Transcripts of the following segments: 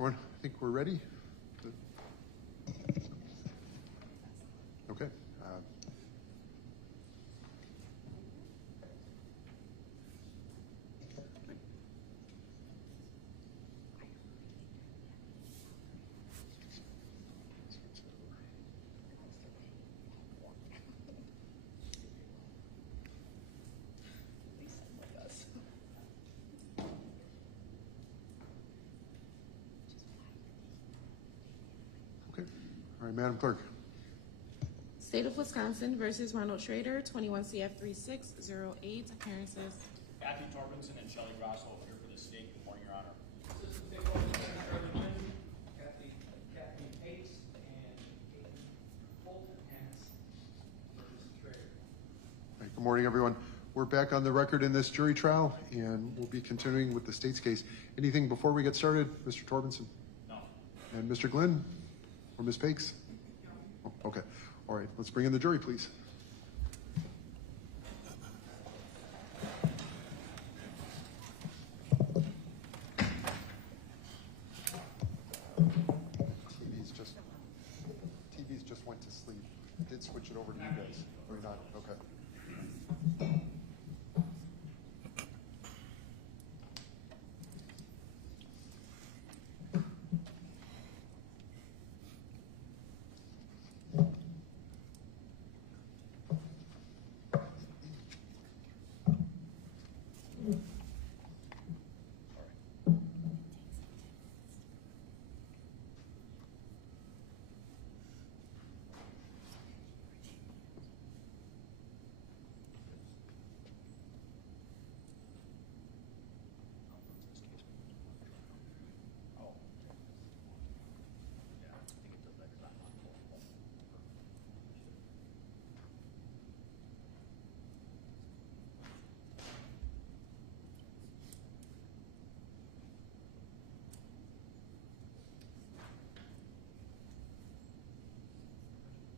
everyone. I think we're ready. Okay. All right, Madam Clerk. State of Wisconsin versus Ronald Schroeder, 21 CF 3608. Appearances. Kathy Torbenson and Shelley Grosso here for the state. Good morning, Your Honor. Assistant State Prosecutor Charlie Lynn, Kathy Pace, and Kate Fulton Hance versus Schroeder. All right, good morning, everyone. We're back on the record in this jury trial, and we'll be continuing with the state's case. Anything before we get started, Mr. Torbenson? No. And Mr. Glenn? Or Ms. Pakes? Oh, okay. All right, let's bring in the jury, please. TVs just went to sleep. I did switch it over to you guys. Or not? Okay.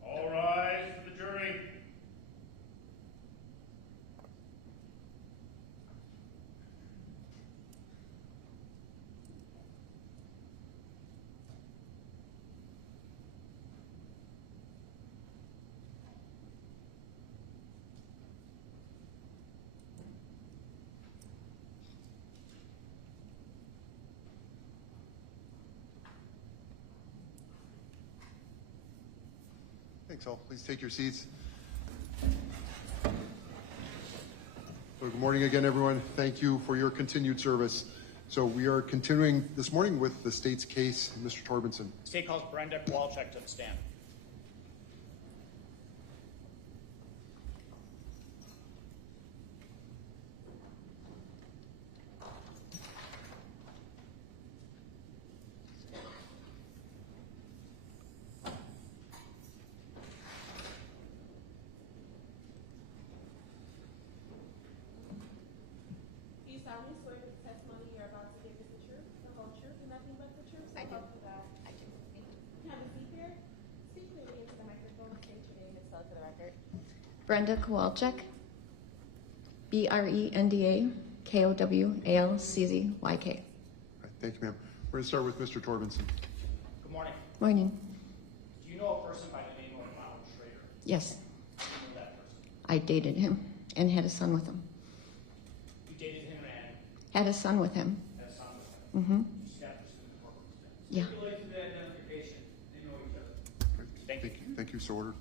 All rise for the jury. Thanks all. Please take your seats. So good morning again, everyone. Thank you for your continued service. So we are continuing this morning with the state's case. Mr. Torbenson. State calls Brenda Kowalczyk to the stand. Do you solemnly swear that the testimony you're about to give is the truth, the whole truth, and nothing but the truth? I do. Help you God. I do. Have a seat here. Speak clearly into the microphone. State your name and spell it to the record. Brenda Kowalczyk, Brenda Kowalczyk. All right, thank you, ma'am. We're going to start with Mr. Torbenson. Good morning. Morning. Do you know a person by the name of Ronald Schroeder? Yes, Do you know that person? I dated him and had a son with him. You dated him and Had a son with him. had a son with him. Mm-hmm. You established in the courtroom today. Yeah. Stipulate to that identification. They know each other. All right, Thank you. Thank you. So ordered.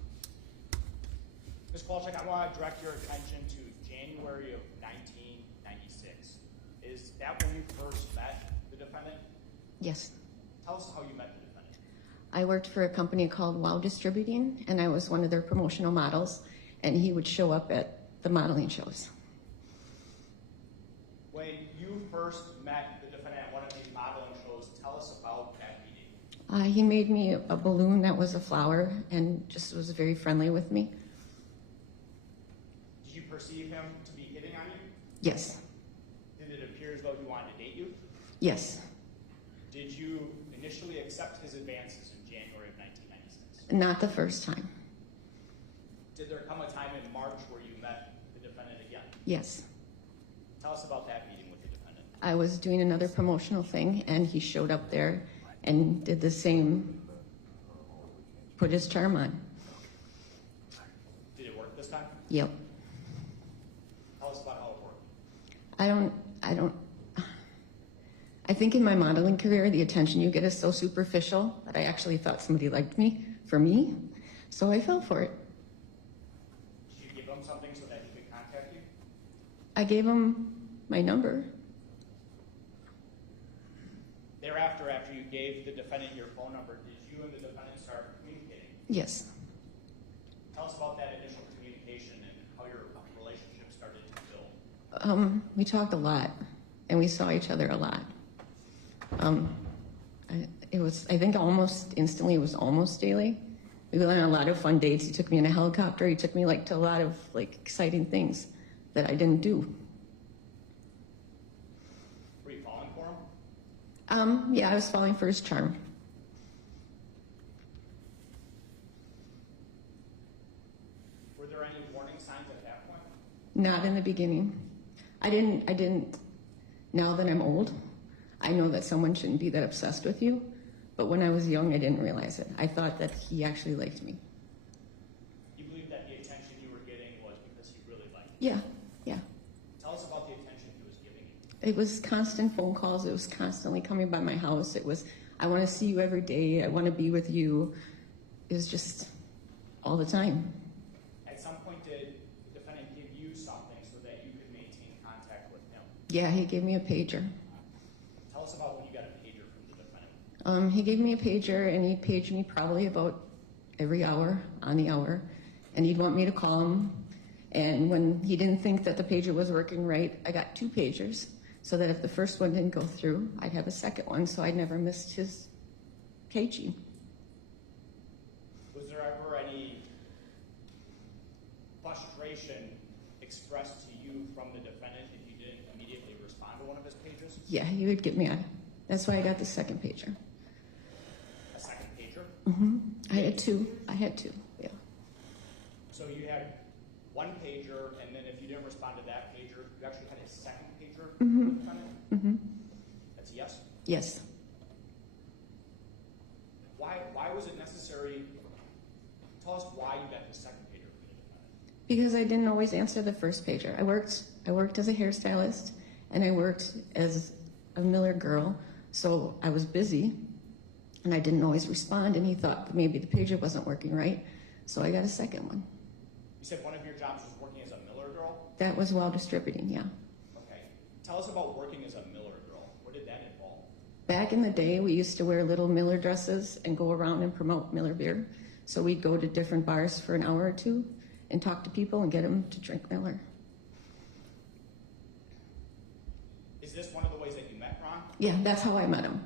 Ms. Kowalczyk, I want to direct your attention to January of 1996. Is that when you first met the defendant? Yes. Tell us how you met the defendant. I worked for a company called Wow Distributing, and I was one of their promotional models, and he would show up at the modeling shows. When you first met the defendant at one of these modeling shows, tell us about that meeting. He made me a balloon that was a flower and just was very friendly with me. Did you perceive him to be hitting on you? Yes. Did it appear as though he wanted to date you? Yes. Did you initially accept his advances in January of 1996? Not the first time. Did there come a time in March where you met the defendant again? Yes. Tell us about that meeting with the defendant. I was doing another promotional thing, and he showed up there, and did the same, put his charm on. Did it work this time? Yep. Tell us about how it worked. I think in my modeling career, the attention you get is so superficial that I actually thought somebody liked me for me, so I fell for it. Did you give him something so that he could contact you? I gave him my number. Thereafter, after you gave the defendant your phone number, did you and the defendant start communicating? Yes. Tell us about that initial communication and how your relationship started to build. We talked a lot, and we saw each other a lot. I think almost instantly, it was almost daily. We went on a lot of fun dates. He took me in a helicopter. He took me to a lot of exciting things that I didn't do. Were you falling for him? Yeah, I was falling for his charm. Were there any warning signs at that point? Not in the beginning. I didn't, now that I'm old, I know that someone shouldn't be that obsessed with you, but when I was young, I didn't realize it. I thought that he actually liked me. You believe that the attention you were getting was because he really liked you? Yeah, yeah. Tell us about the attention he was giving you. It was constant phone calls. It was constantly coming by my house. It was, I want to see you every day. I want to be with you. It was just all the time. At some point, did the defendant give you something so that you could maintain contact with him? Yeah, he gave me a pager. Tell us about when you got a pager from the defendant. He gave me a pager, and he paged me probably about every hour, on the hour, and he'd want me to call him. And when he didn't think that the pager was working right, I got 2 pagers, so that if the first one didn't go through, I'd have a second one, so I never missed his paging. Was there ever any frustration expressed to you from the defendant if you didn't immediately respond to one of his pages? Yeah, he would get mad. That's why I got the second pager. A second pager? I had two, yeah. So you had one pager, and then if you didn't respond to that pager, you actually had a second pager from the defendant? That's a yes? Yes. Why was it necessary? Tell us why you got the second pager from the defendant. Because I didn't always answer the first pager. I worked as a hairstylist, and I worked as a Miller girl, so I was busy, and I didn't always respond, and he thought maybe the pager wasn't working right, so I got a second one. You said one of your jobs was working as a Miller girl? That was while distributing, yeah. Okay. Tell us about working as a Miller girl. What did that involve? Back in the day, we used to wear little Miller dresses and go around and promote Miller beer. So we'd go to different bars for an hour or two and talk to people and get them to drink Miller. Is this one of the ways that you met Ron? Yeah, that's how I met him.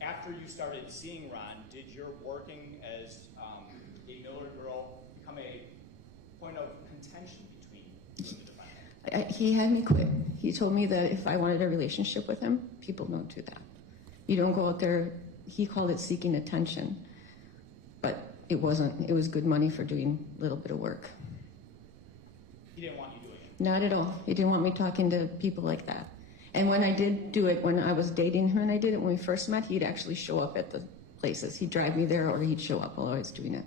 After you started seeing Ron, did your working as a Miller girl become a point of contention between you and the defendant? He had me quit. He told me that if I wanted a relationship with him, people don't do that. You don't go out there, he called it seeking attention, but it wasn't. It was good money for doing a little bit of work. He didn't want you doing it. Not at all. He didn't want me talking to people like that. And when I did do it, when I was dating him and I did it when we first met, he'd actually show up at the places. He'd drive me there or he'd show up while I was doing it.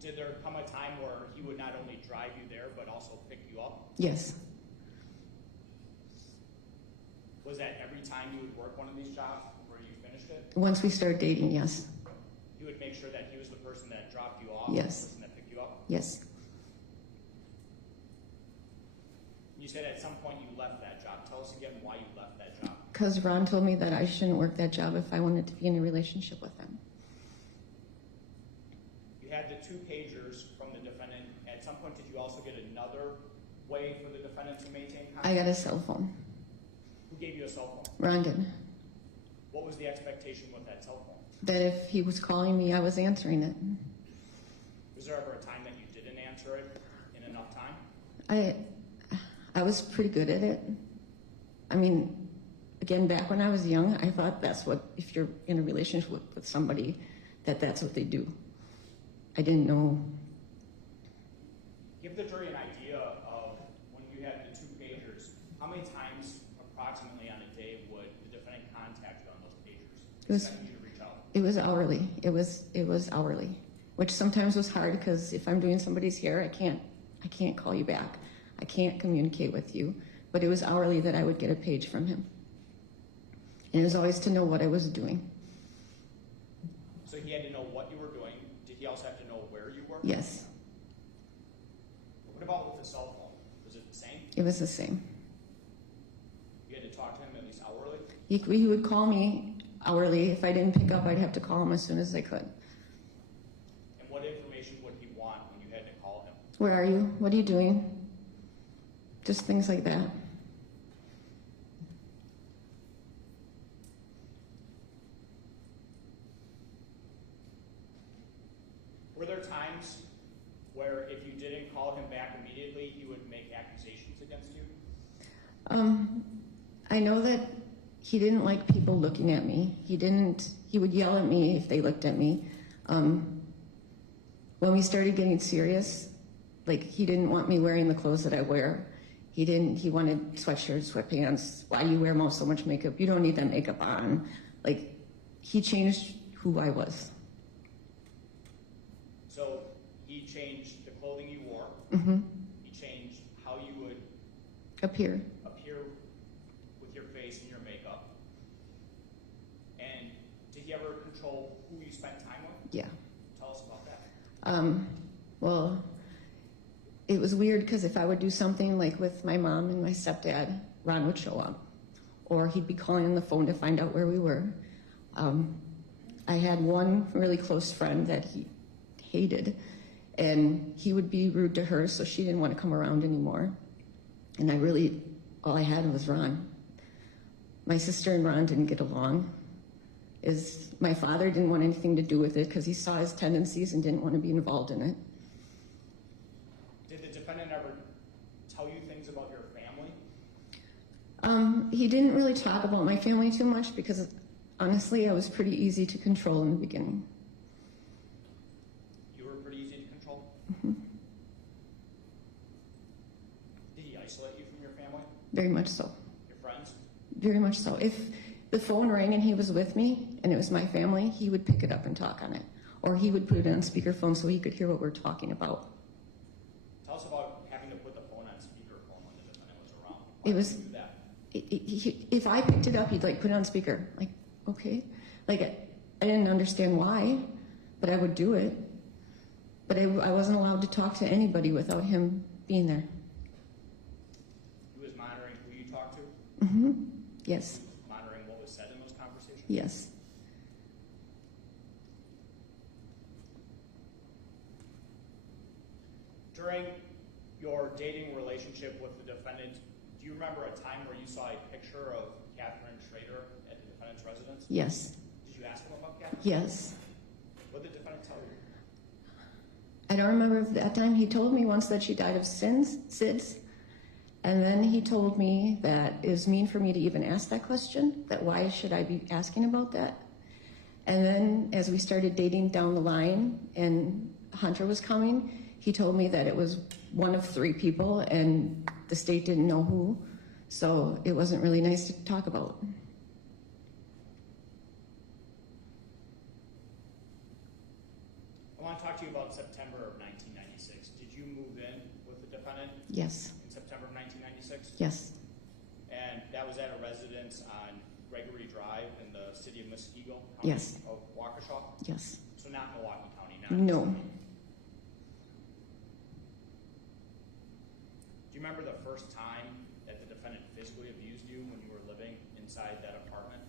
Did there come a time where he would not only drive you there, but also pick you up? Yes. Was that every time you would work one of these jobs where you finished it? Once we started dating, yes. You would make sure that he was the person that dropped you off? Yes. The person that picked you up? Yes. You said at some point you left that job. Tell us again why you left that job. Because Ron told me that I shouldn't work that job if I wanted to be in a relationship with him. You had the 2 pagers from the defendant. At some point, did you also get another way for the defendant to maintain contact? I got a cell phone. Who gave you a cell phone? Ron did. What was the expectation with that cell phone? That if he was calling me, I was answering it. Was there ever a time that you didn't answer it in enough time? I was pretty good at it. I mean, again, back when I was young, I thought that's what, if you're in a relationship with somebody, that's what they do. I didn't know. Give the jury an idea of when you had the 2 pagers, how many times approximately on a day would the defendant contact you on those pagers? It was- Expecting you to reach out. It was hourly. It was hourly, which sometimes was hard because if I'm doing somebody's hair, I can't call you back. I can't communicate with you. But it was hourly that I would get a page from him. And it was always to know what I was doing. So he had to know what you were doing. Did he also have to know where you were? Yes, What about with the cell phone? Was it the same? it was the same. You had to talk to him at least hourly? He would call me hourly. If I didn't pick up, I'd have to call him as soon as I could. And what information would he want when you had to call him? Where are you? What are you doing? Just things like that. Were there times where if you didn't call him back immediately, he would make accusations against you? I know that he didn't like people looking at me. He would yell at me if they looked at me. When we started getting serious, like he didn't want me wearing the clothes that I wear. He wanted sweatshirts, sweatpants. Why do you wear so much makeup? You don't need that makeup on. Like, he changed who I was. So he changed the clothing you wore. Mm-hmm. He changed how you would Appear. appear with your face and your makeup. And did he ever control who you spent time with? Yeah. Tell us about that. Well, it was weird because if I would do something like with my mom and my stepdad, Ron would show up. Or he'd be calling on the phone to find out where we were. I had one really close friend that he hated, and he would be rude to her, so she didn't want to come around anymore. And all I had was Ron. My sister and Ron didn't get along. My father didn't want anything to do with it because he saw his tendencies and didn't want to be involved in it. Did the defendant ever tell you things about your family? He didn't really talk about my family too much because, honestly, I was pretty easy to control in the beginning. You were pretty easy to control? Mm-hmm. Did he isolate you from your family? Very much so. Your friends? Very much so. If the phone rang and he was with me and it was my family, he would pick it up and talk on it. Or he would put it on speakerphone so he could hear what we're talking about. Tell us about having to put the phone on speakerphone when the defendant was around. It was- Why did you do that? If I picked it up, he'd like put it on speaker. Like, okay. Like, I didn't understand why, but I would do it. But I wasn't allowed to talk to anybody without him being there. He was monitoring who you talked to? Mm-hmm. Yes. Monitoring what was said in those conversations? Yes. During your dating relationship with the defendant, do you remember a time where you saw a picture of Catherine Schroeder at the defendant's residence? Yes. Did you ask him about Catherine? Yes. What did the defendant tell you? I don't remember that time. He told me once that she died of SIDS. And then he told me that it was mean for me to even ask that question, that why should I be asking about that? And then as we started dating down the line and Hunter was coming, he told me that it was one of 3 people and the state didn't know who. So it wasn't really nice to talk about. I want to talk to you about September of 1996. Did you move in with the defendant Yes. in September of 1996? Yes. And that was at a residence on Gregory Drive in the city of Muskego, county Yes. of Waukesha? Yes. So not Milwaukee County, not No. Muskego. Do you remember the first time that the defendant physically abused you when you were living inside that apartment?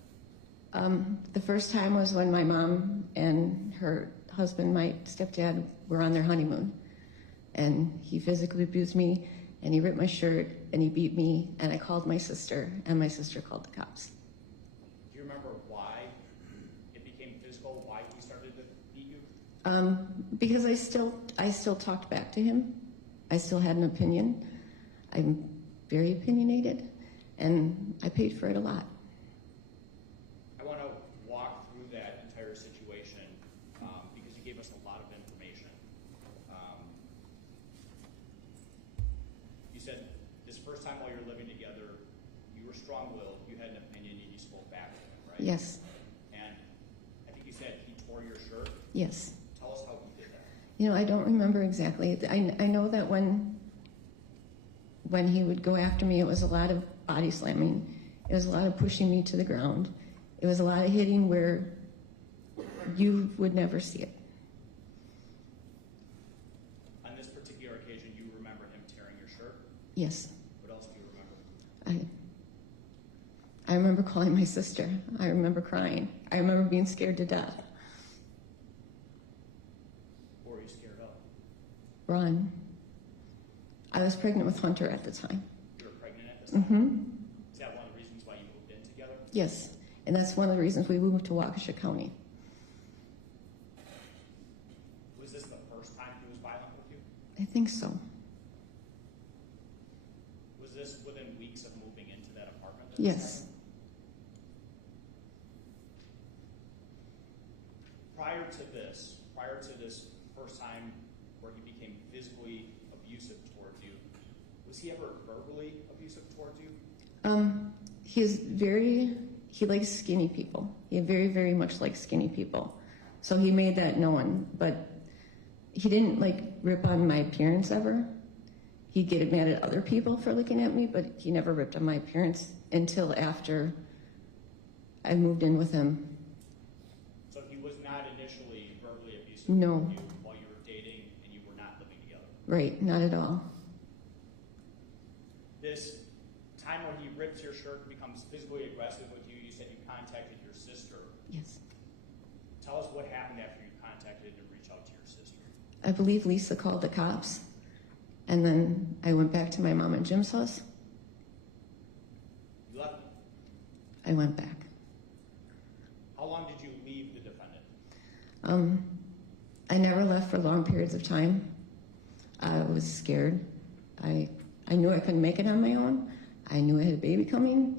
The first time was when my mom and her husband, my stepdad, were on their honeymoon. And he physically abused me, and he ripped my shirt, and he beat me, and I called my sister, and my sister called the cops. Do you remember why it became physical, why he started to beat you? Because I still talked back to him. I still had an opinion. I'm very opinionated, and I paid for it a lot. I want to walk through that entire situation because you gave us a lot of information. You said this first time while you're living together, you were strong-willed, you had an opinion, and you spoke back to him, right? Yes. And I think you said he tore your shirt. Yes. Tell us how he did that. You know, I don't remember exactly. I know that when he would go after me, it was a lot of body slamming. It was a lot of pushing me to the ground. It was a lot of hitting where you would never see it. On this particular occasion, you remember him tearing your shirt? Yes. What else do you remember? I remember calling my sister. I remember crying. I remember being scared to death. What were you scared of? Run. I was pregnant with Hunter at the time. You were pregnant at this time? Mm-hmm. Is that one of the reasons why you moved in together? Yes. And that's one of the reasons we moved to Waukesha County. Was this the first time he was violent with you? I think so. Was this within weeks of moving into that apartment? Yes. Prior to this first time where he became physically abusive towards you, was he ever verbally abusive towards you? He likes skinny people. He very, very much likes skinny people. So he made that known, but he didn't like rip on my appearance ever. He'd get mad at other people for looking at me, but he never ripped on my appearance until after I moved in with him. So he was not initially verbally abusive No. toward you while you were dating and you were not living together? Right, not at all. This time where he rips your shirt and becomes physically aggressive with you, you said you contacted your sister. Yes. Tell us what happened after you contacted and reached out to your sister. I believe Lisa called the cops, and then I went back to my mom and Jim's house. You left. I went back. How long did you leave the defendant? I never left for long periods of time. I was scared. I knew I couldn't make it on my own. I knew I had a baby coming,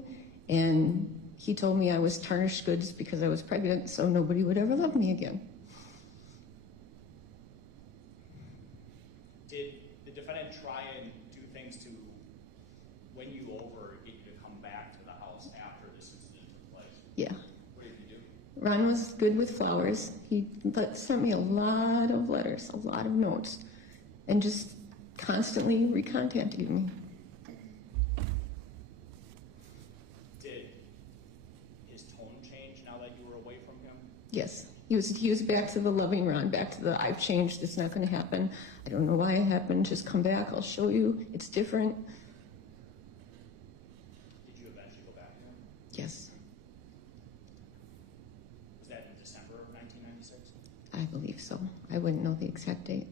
and he told me I was tarnished goods because I was pregnant, so nobody would ever love me again. Did the defendant try and do things to win you over, get you to come back to the house after this incident took place? Yeah. What did he do? Ron was good with flowers. He sent me a lot of letters, a lot of notes, and just constantly recontacting me. Did his tone change now that you were away from him? Yes. He was back to the loving Ron, back to the I've changed, it's not going to happen. I don't know why it happened, just come back, I'll show you, it's different. Did you eventually go back to him? Yes, Was that in December of 1996? I believe so. I wouldn't know the exact date.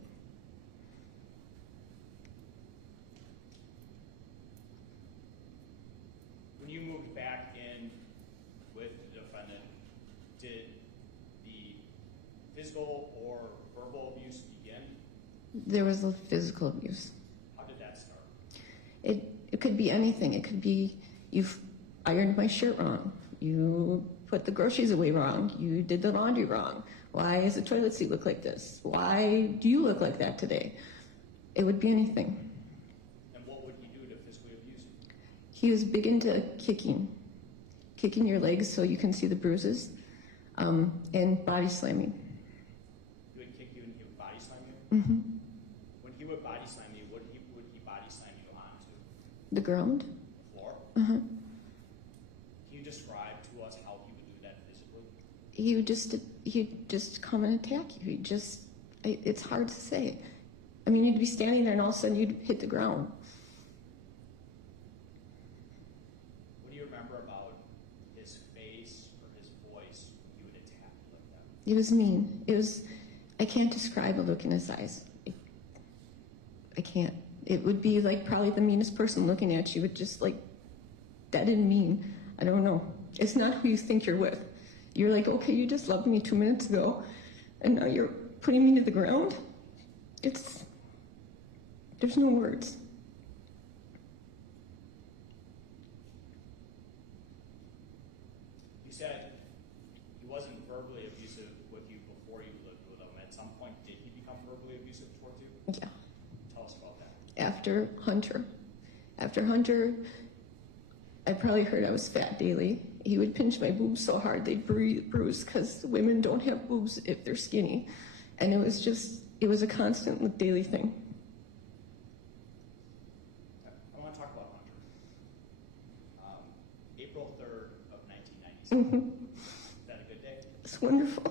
When you moved back in with the defendant, did the physical or verbal abuse begin? There was a physical abuse. How did that start? It could be anything. It could be you've ironed my shirt wrong. You put the groceries away wrong. You did the laundry wrong. Why does the toilet seat look like this? Why do you look like that today? It would be anything. And what would he do to physically abuse you? He was big into kicking your legs so you can see the bruises, and body slamming. He would kick you and he would body slam you? Mm-hmm. When he would body slam you, what would he body slam you onto? The ground. The floor? Uh-huh. Can you describe to us how he would do that physically? He'd just come and attack you. It's hard to say. I mean, you'd be standing there and all of a sudden you'd hit the ground. What do you remember about his face or his voice when he would attack you like that? It was mean. I can't describe a look in his eyes. I can't. It would be like probably the meanest person looking at you would just like, that didn't mean, I don't know. It's not who you think you're with. You're like, okay, you just loved me 2 minutes ago, and now you're putting me to the ground? There's no words. You said he wasn't verbally abusive with you before you lived with him. At some point, did he become verbally abusive towards you? Yeah. Tell us about that. After Hunter, I probably heard I was fat daily. He would pinch my boobs so hard they'd bruise because women don't have boobs if they're skinny. And it was a constant daily thing. I want to talk about Hunter. April 3rd of 1996. Is that a good day? It's wonderful.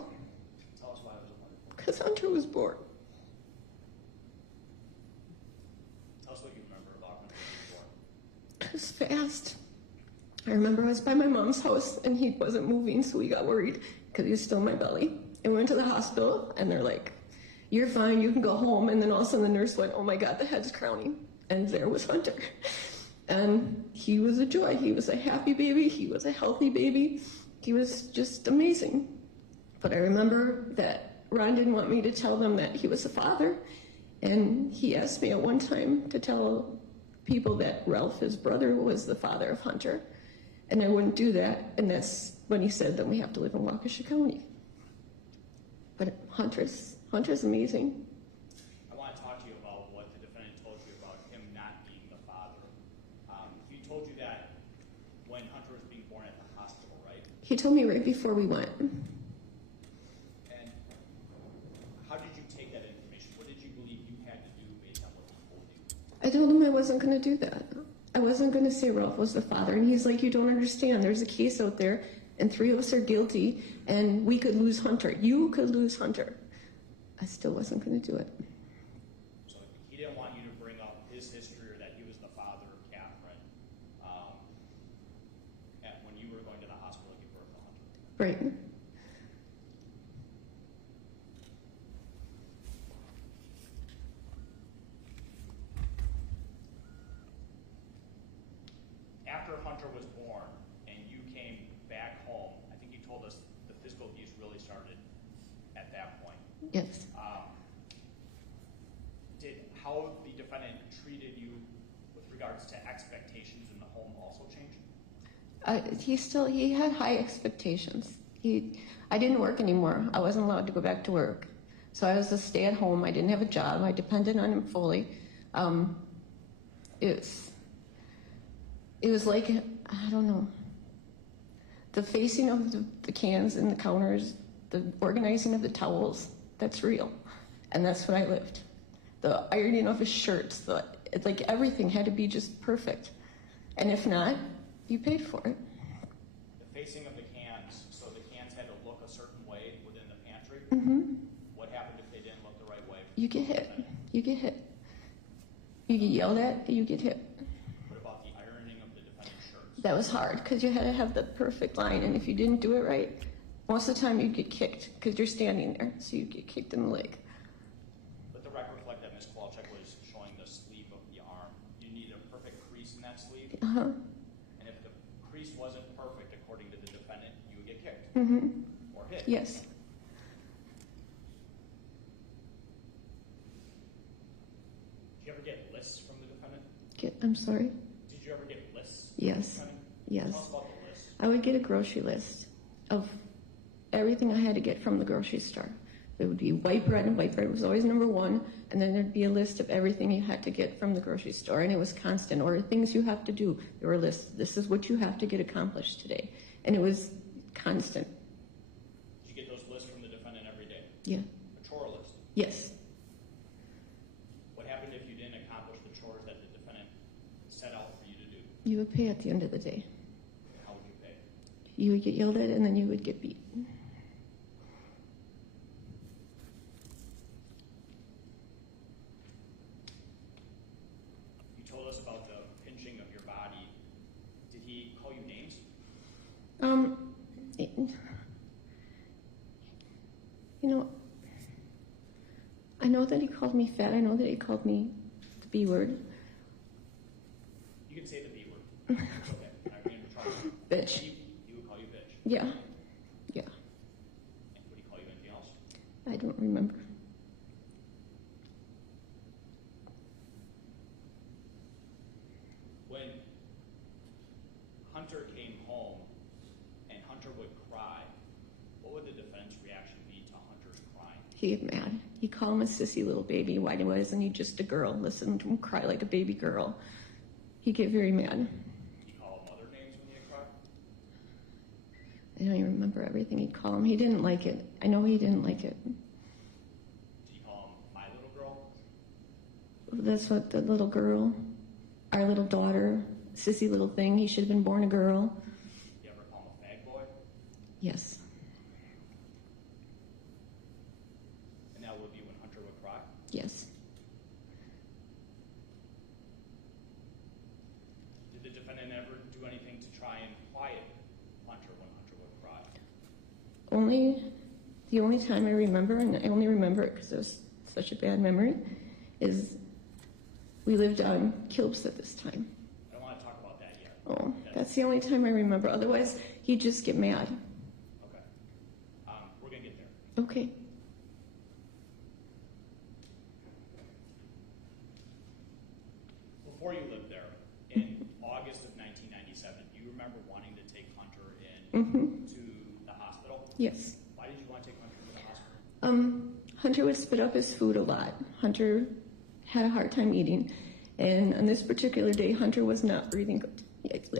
Tell us why it was a wonderful day. Because Hunter was born. Tell us what you remember about Hunter being born. It was fast. I remember I was by my mom's house and he wasn't moving, so we got worried because he was still in my belly. And we went to the hospital and they're like, "You're fine, you can go home." And then all of a sudden the nurse went, "Oh my God, the head's crowning." And there was Hunter. And he was a joy. He was a happy baby. He was a healthy baby. He was just amazing. But I remember that Ron didn't want me to tell them that he was a father. And he asked me at one time to tell people that Ralph, his brother, was the father of Hunter. And I wouldn't do that. And that's when he said that we have to live in Waukesha County. But Hunter's amazing. I want to talk to you about what the defendant told you about him not being the father. He told you that when Hunter was being born at the hospital, right? He told me right before we went. And how did you take that information? What did you believe you had to do based on what he told you? I told him I wasn't going to do that. I wasn't going to say Ralph was the father. And he's like, "You don't understand. There's a case out there, and 3 of us are guilty, and we could lose Hunter. You could lose Hunter." I still wasn't going to do it. So he didn't want you to bring up his history or that he was the father of Catherine when you were going to the hospital to give birth to Hunter. Right. After Hunter was born and you came back home, I think you told us the physical abuse really started at that point. Yes. Did how the defendant treated you with regards to expectations in the home also change? He had high expectations. I didn't work anymore. I wasn't allowed to go back to work. So I was a stay-at-home. I didn't have a job. I depended on him fully. It was like, I don't know, the facing of the cans and the counters, the organizing of the towels, that's real. And that's what I lived. The ironing of his shirts, like everything had to be just perfect. And if not, you paid for it. The facing of the cans, so the cans had to look a certain way within the pantry? Mm-hmm. What happened if they didn't look the right way? You get hit. You get hit. You get yelled at, you get hit. What about the ironing of the defendant's shirts? That was hard because you had to have the perfect line, and if you didn't do it right, most of the time you'd get kicked because you're standing there, so you'd get kicked in the leg. Let the record reflect that Ms. Kowalczyk was showing the sleeve of the arm. You needed a perfect crease in that sleeve, Uh-huh. and if the crease wasn't perfect according to the defendant, you would get kicked Mm-hmm. or hit. Yes. Did you ever get lists from the defendant? I'm sorry? Did you ever get lists? Yes. From the defendant? Yes. Tell us about the list. I would get a grocery list of everything I had to get from the grocery store. There would be white bread, and white bread was always number 1, and then there'd be a list of everything you had to get from the grocery store, and it was constant, or things you have to do. There were lists. This is what you have to get accomplished today. And it was constant. Did you get those lists from the defendant every day? Yeah. A chore list. Yes. What happened if you didn't accomplish the chores that the defendant set out for you to do? You would pay at the end of the day. How would you pay? You would get yelled at, and then you would get beat. You told us about the pinching of your body. Did he call you names? You know, I know that he called me fat. I know that he called me the B word. You can say the B word. It's okay. I'm not going to try. Bitch. He would call you bitch. Yeah. Yeah. And would he call you anything else? I don't remember. When Hunter came home and Hunter would cry, what would the defendant's reaction be to Hunter's crying? He'd get mad. He'd call him a sissy little baby. Why wasn't he just a girl? Listen to him cry like a baby girl. He'd get very mad. Did he call him other names? I don't even remember everything he'd call him. He didn't like it. I know he didn't like it. Did you call him my little girl? That's what the little girl, our little daughter, sissy little thing, he should have been born a girl. You ever call him a fag boy? Yes. And that would be when Hunter would cry? Yes. Did the defendant ever do anything to try and quiet Hunter when Hunter would cry? The only time I remember, and I only remember it because it was such a bad memory, is we lived on Kilps at this time. I don't want to talk about that yet. Oh, that's the only time I remember. Otherwise, he'd just get mad. Okay. We're going to get there. Okay. Before you lived there, in August of 1997, do you remember wanting to take Hunter in to the hospital? Yes. Why did you want to take Hunter to the hospital? Hunter would spit up his food a lot. Hunter had a hard time eating. And on this particular day, Hunter was not breathing good.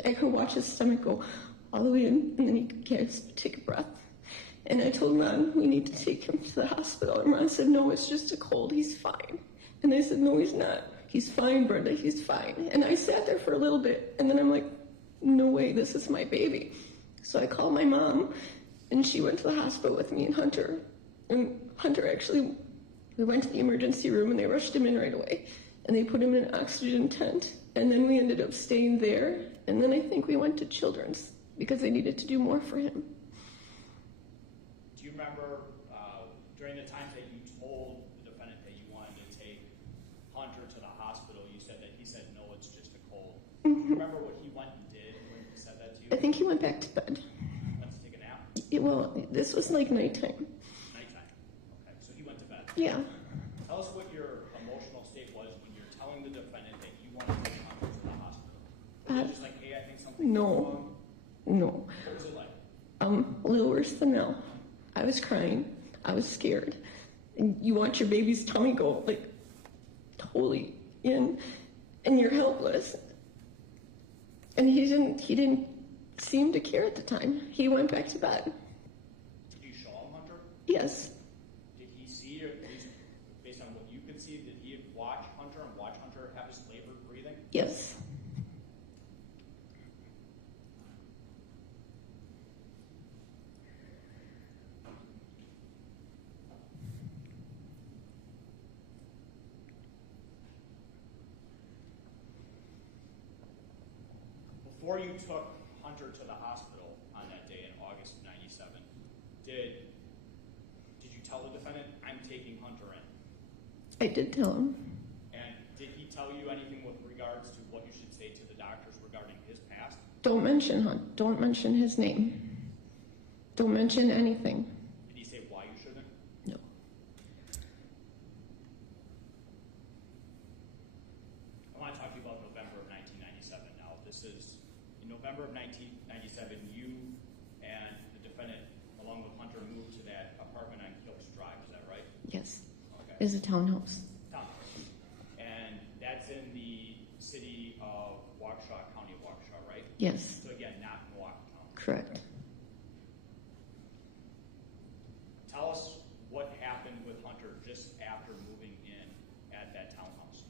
I could watch his stomach go all the way in, and then he could take a breath. And I told Ron, we need to take him to the hospital. And Ron said, no, it's just a cold. He's fine. And I said, no, he's not. He's fine, Brenda. He's fine. And I sat there for a little bit, and then I'm like, no way, this is my baby. So I called my mom, and she went to the hospital with me and Hunter. And Hunter actually, we went to the emergency room, and they rushed him in right away. And they put him in an oxygen tent. And then we ended up staying there. And then I think we went to Children's because they needed to do more for him. Do you remember during the times that you told the defendant that you wanted to take Hunter to the hospital, you said that he said, no, it's just a cold. Do you remember what he went and did when he said that to you? I think he went back to bed. Went to take a nap? Well, this was like nighttime. Nighttime. Okay, so he went to bed. Yeah. Tell us what your emotional state was when you're telling the defendant that you want to take Hunter to the hospital. Was it just like, hey, I think something's wrong? No. What was it like? A little worse than Mel. I was crying. I was scared. And you watch your baby's tummy go like totally in, and you're helpless. And he didn't seem to care at the time. He went back to bed. Did you show him Hunter? Yes. Did he see, or at least based on what you could see, did he watch Hunter and watch Hunter have his labored breathing? Yes. Before you took Hunter to the hospital on that day in August of 97, did you tell the defendant, I'm taking Hunter in? I did tell him. And did he tell you anything with regards to what you should say to the doctors regarding his past? Don't mention Hunt. Don't mention his name. Don't mention anything. Did he say why you shouldn't? No. I want to talk to you about November of 1997 now. This is, in November of 1997, you and the defendant, along with Hunter, moved to that apartment on Kilps Drive. Is that right? Yes. Okay. It's a townhouse. And that's in the city of Waukesha, County of Waukesha, right? Yes. So again, not Milwaukee County. Correct. Tell us what happened with Hunter just after moving in at that townhouse.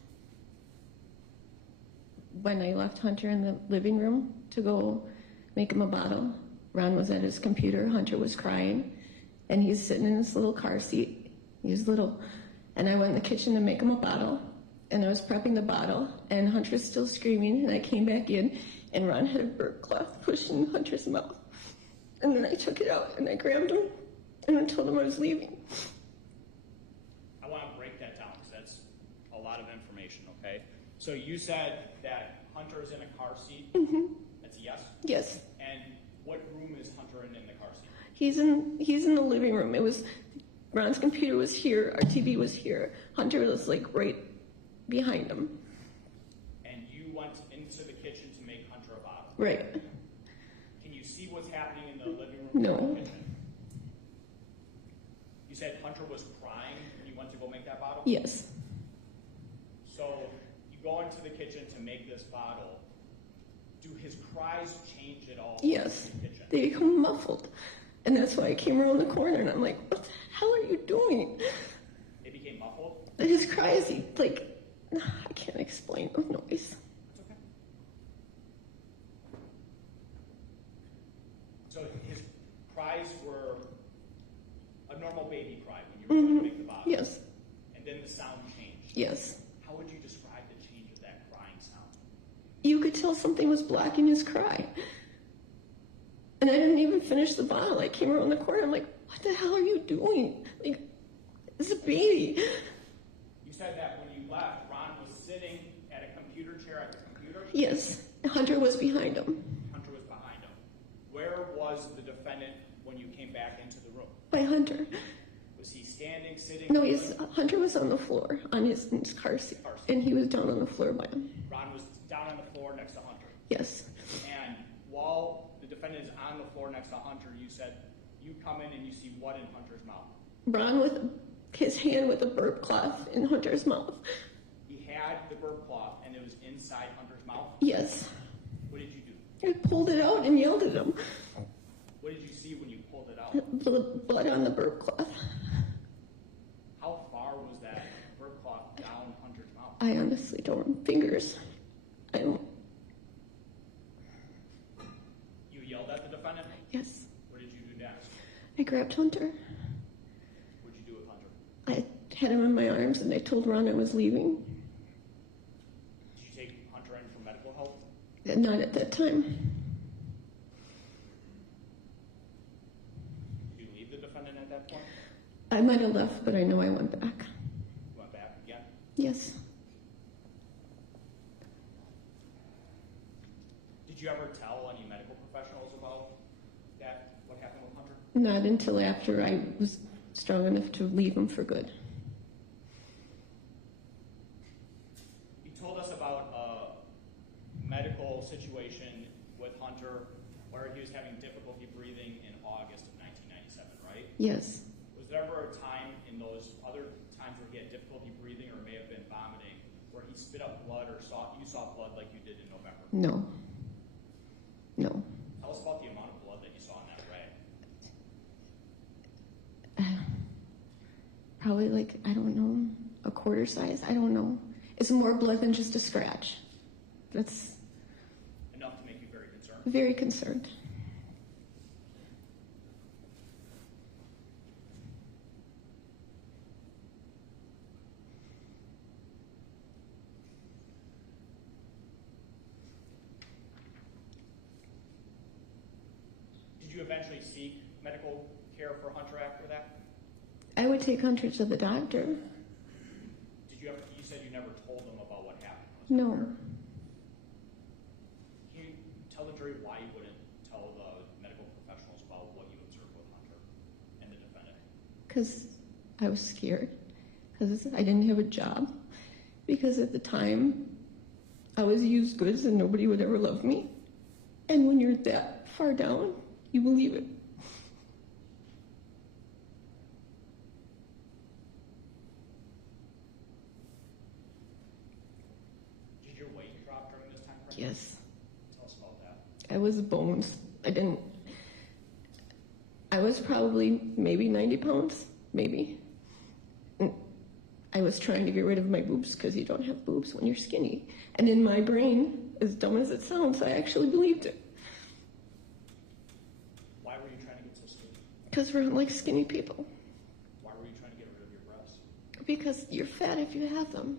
When I left Hunter in the living room to go make him a bottle, Ron was at his computer. Hunter was crying, and he's sitting in his little car seat. He's little. And I went in the kitchen to make him a bottle, and I was prepping the bottle, and Hunter's still screaming, and I came back in, and Ron had a burp cloth pushed in Hunter's mouth. And then I took it out, and I grabbed him, and I told him I was leaving. I want to break that down because that's a lot of information, okay? So you said that Hunter is in a car seat. Mm-hmm. That's a yes? Yes. And what room is Hunter in the car seat? He's in the living room. It was, Ron's computer was here, our TV was here. Hunter was like right behind him. And you went into the kitchen to make Hunter a bottle? Right. Can you see what's happening in the living room? No. Or the kitchen? You said Hunter was crying when you went to go make that bottle? Yes. So you go into the kitchen to make this bottle. Do his cries change at all? Yes, in the kitchen? they become muffled. And that's why I came around the corner and I'm like, what the hell are you doing? They became muffled? His cries, I can't explain the noise. That's okay. So his cries were a normal baby cry when you were going to make the bottle? Yes, And then the sound changed? yes. How would you describe the change of that crying sound? You could tell something was blocking his cry. And I didn't even finish the bottle. I came around the corner. I'm like, what the hell are you doing? Like, it's a baby. You said that when you left, Ron was sitting at a computer chair at the computer? Yes, Hunter was behind him. Hunter was behind him. Where was the defendant when you came back into the room? By Hunter. Was he standing, sitting? No, Hunter was on the floor on his car seat. And he was down on the floor by him. Ron was down on the floor next to Hunter. Yes. And while the defendant is on the floor next to Hunter, you said you come in and you see what in Hunter's mouth? Ron with his hand with a burp cloth in Hunter's mouth. He had the burp cloth and it was inside Hunter's mouth? Yes. What did you do? I pulled it out and yelled at him. What did you see when you pulled it out? Blood on the burp cloth. How far was that burp cloth down Hunter's mouth? I honestly don't. Fingers. I don't. You yelled at the defendant? Yes. What did you do next? I grabbed Hunter. What did you do with Hunter? I had him in my arms and I told Ron I was leaving. Did you take Hunter in for medical help? Not at that time. Did you leave the defendant at that point? I might have left, but I know I went back. You went back again? Yes. Did you ever tell any medical professionals about that, what happened with Hunter? Not until after I was strong enough to leave him for good. You told us about a medical situation with Hunter where he was having difficulty breathing in August of 1997, right? Yes. Was there ever a time in those other times where he had difficulty breathing or may have been vomiting where he spit up blood or you saw blood like you did in November? No. No. Tell us about the amount of blood that you saw in that rag. Probably I don't know, a quarter size. I don't know. It's more blood than just a scratch. That's Enough to make you very concerned. very concerned. Did you eventually seek medical care for Hunter after that? I would take Hunter to the doctor. Did you ever? You said you never told them about what happened. No. Can you tell the jury why you wouldn't tell the medical professionals about what you observed with Hunter and the defendant? Because I was scared. Because I didn't have a job. Because at the time, I was used goods and nobody would ever love me. And when you're that far down, you believe it. Did your weight drop during this time frame? Yes. Tell us about that. I was bones. I was probably maybe 90 pounds, maybe. And I was trying to get rid of my boobs because you don't have boobs when you're skinny. And in my brain, as dumb as it sounds, I actually believed it. Why were you trying to get so skinny? Because we're like skinny people. Why were you trying to get rid of your breasts? Because you're fat if you have them.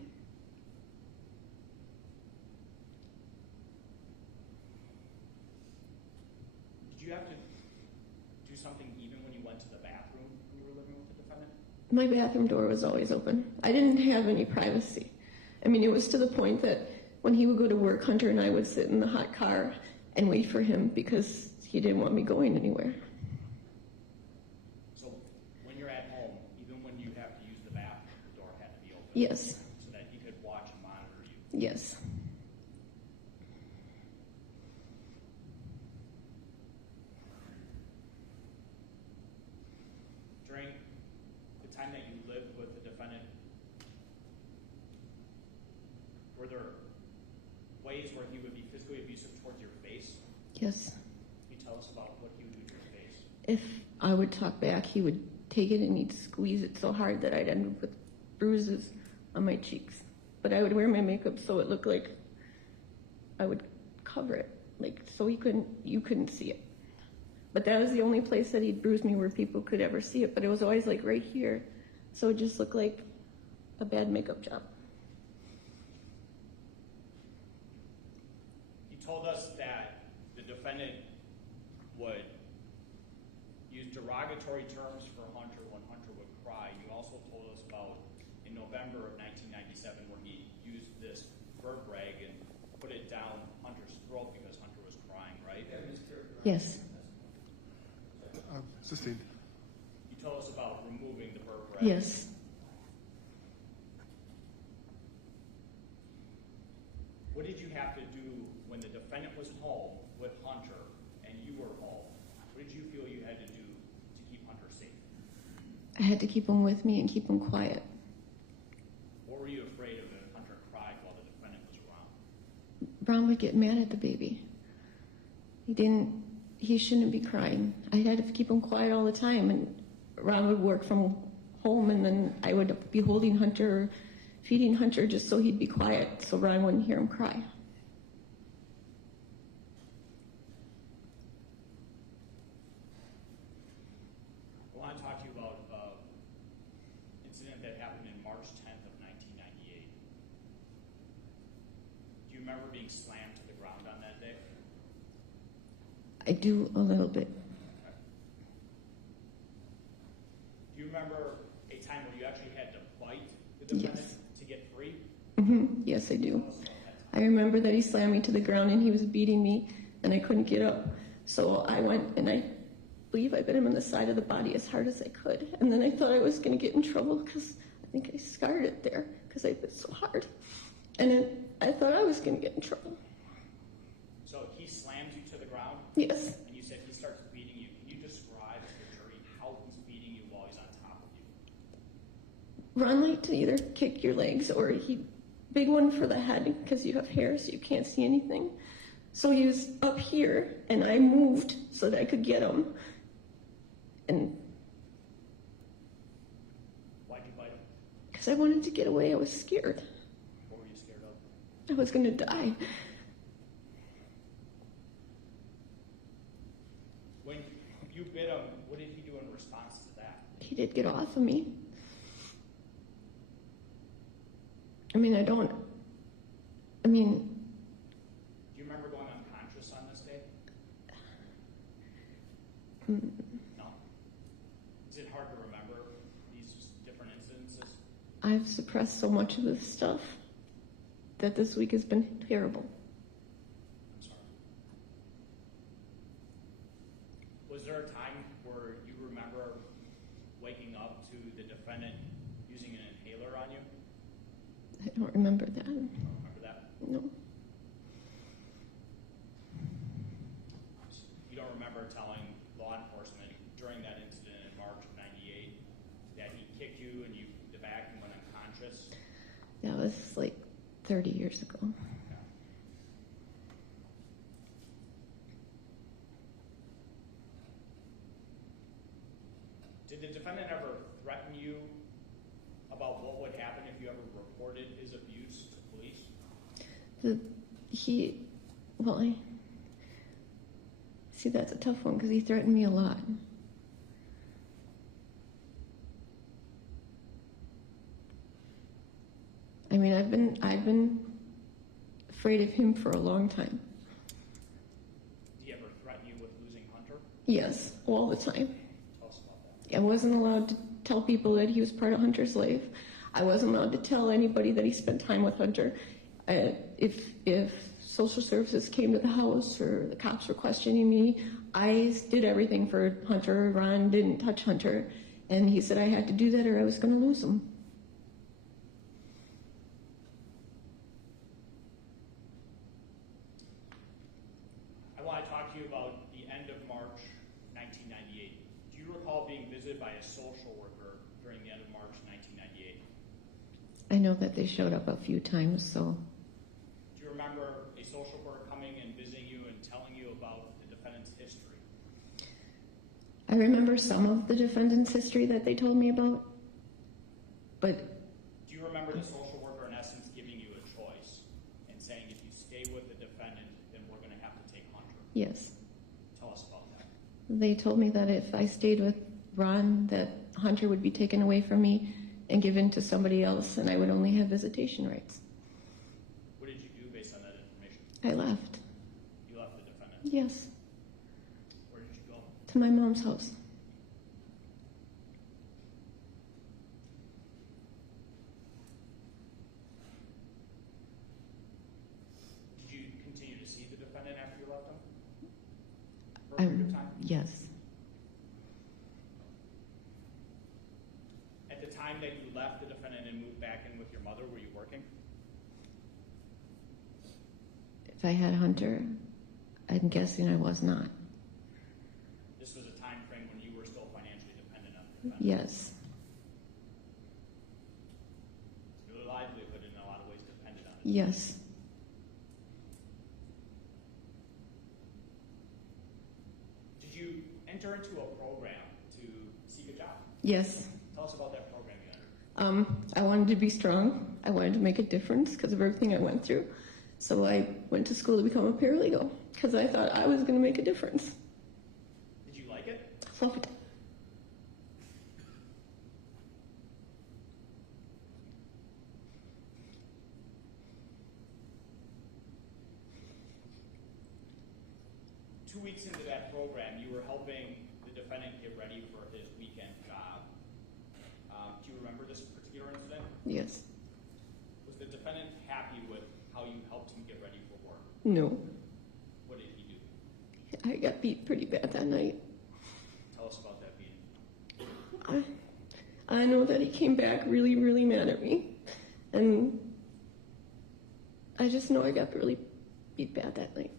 Did you have to do something even when you went to the bathroom when you were living with the defendant? My bathroom door was always open. I didn't have any privacy. I mean, it was to the point that when he would go to work, Hunter and I would sit in the hot car and wait for him because he didn't want me going anywhere. So when you're at home, even when you have to use the bathroom, the door had to be open? Yes. So that he could watch and monitor you? Yes. During the time that you lived with the defendant, were there ways where he would be physically abusive towards your face? Yes. Can you tell us about what he would do to your face? If I would talk back, he would take it and he'd squeeze it so hard that I'd end up with bruises on my cheeks. But I would wear my makeup so it looked like I would cover it, like so you couldn't see it. But that was the only place that he'd bruise me where people could ever see it. But it was always like right here, so it just looked like a bad makeup job. He told us that the defendant would use derogatory terms for Hunter when Hunter would cry. You also told us about in November of 1997 where he used this bird rag and put it down Hunter's throat because Hunter was crying, right? Yes. Sustained. You told us about removing the bird rag. Yes. What did you have to do when the defendant was home with Hunter and you were home? What did you feel you had to do to keep Hunter safe? I had to keep him with me and keep him quiet. What were you afraid of if Hunter cried while the defendant was around? Ron would get mad at the baby. He shouldn't be crying. I had to keep him quiet all the time, and Ron would work from home, and then I would be holding Hunter, feeding Hunter just so he'd be quiet, so Ron wouldn't hear him cry. I want to talk to you about an incident that happened in March 10th of 1998. Do you remember being slammed to the ground on that day? I do a little bit. Do you remember a time where you actually had to fight the defendant Yes. to get free? Yes, I do. Tell us about that time. I remember that he slammed me to the ground and he was beating me and I couldn't get up. So I went and I believe I bit him in the side of the body as hard as I could. And then I thought I was going to get in trouble because I think I scarred it there because I bit so hard. And then I thought I was going to get in trouble. So he slams you to the ground, Yes. and you said he starts beating you. Can you describe to the jury how he's beating you while he's on top of you? Ron liked to either kick your legs or big one for the head because you have hair so you can't see anything. So he was up here and I moved so that I could get him. And Why'd you bite him? because I wanted to get away, I was scared. What were you scared of? I was going to die. When you bit him, what did he do in response to that? He did get off of me. Do you remember going unconscious on this day? No? Is it hard to remember these different incidences? I've suppressed so much of this stuff that this week has been terrible. I'm sorry. Was there a time where you remember waking up to the defendant using an inhaler on you? I don't remember that. You don't remember that? No. You don't remember telling law enforcement during that incident in March of '98 that he kicked you and you the back and went unconscious? That was like 30 years ago. Did the defendant ever threaten you about what would happen if you ever reported his abuse to police? See, that's a tough one because he threatened me a lot. I've been afraid of him for a long time. Did he ever threaten you with losing Hunter? Yes, all the time. Tell us about that. I wasn't allowed to tell people that he was part of Hunter's life. I wasn't allowed to tell anybody that he spent time with Hunter. If social services came to the house or the cops were questioning me, I did everything for Hunter. Ron didn't touch Hunter. And he said I had to do that or I was going to lose him. I want to talk to you about the end of March 1998. Do you recall being visited by a social worker during the end of March 1998? I know that they showed up a few times, so Do you remember remember a social worker coming and visiting you and telling you about the defendant's history? I remember some of the defendant's history that they told me about, but Do you remember the social worker in essence giving you a choice and saying if you stay with the defendant, then we're going to have to take Hunter? yes. Tell us about that. They told me that if I stayed with Ron, that Hunter would be taken away from me and given to somebody else, and I would only have visitation rights. What did you do based on that information? I left. You left the defendant. Yes, Where did you go? to my mom's house. Did you continue to see the defendant after you left him? For a period of time? Yes. At the time that you left the defendant and moved back in with your mother, were you working? If I had Hunter, I'm guessing I was not. This was a time frame when you were still financially dependent on the defendant. Yes. Your livelihood in a lot of ways depended on it. Yes. Did you enter into a program to seek a job? Yes. Tell us about that program you entered. I wanted to be strong. I wanted to make a difference because of everything I went through. So I went to school to become a paralegal because I thought I was going to make a difference. Did you like it? Loved it. Weeks into that program, you were helping the defendant get ready for his weekend job. Do you remember this particular incident? Yes. Was the defendant happy with how you helped him get ready for work? No. What did he do? I got beat pretty bad that night. Tell us about that beating. I know that he came back really, really mad at me. And I just know I got really beat bad that night.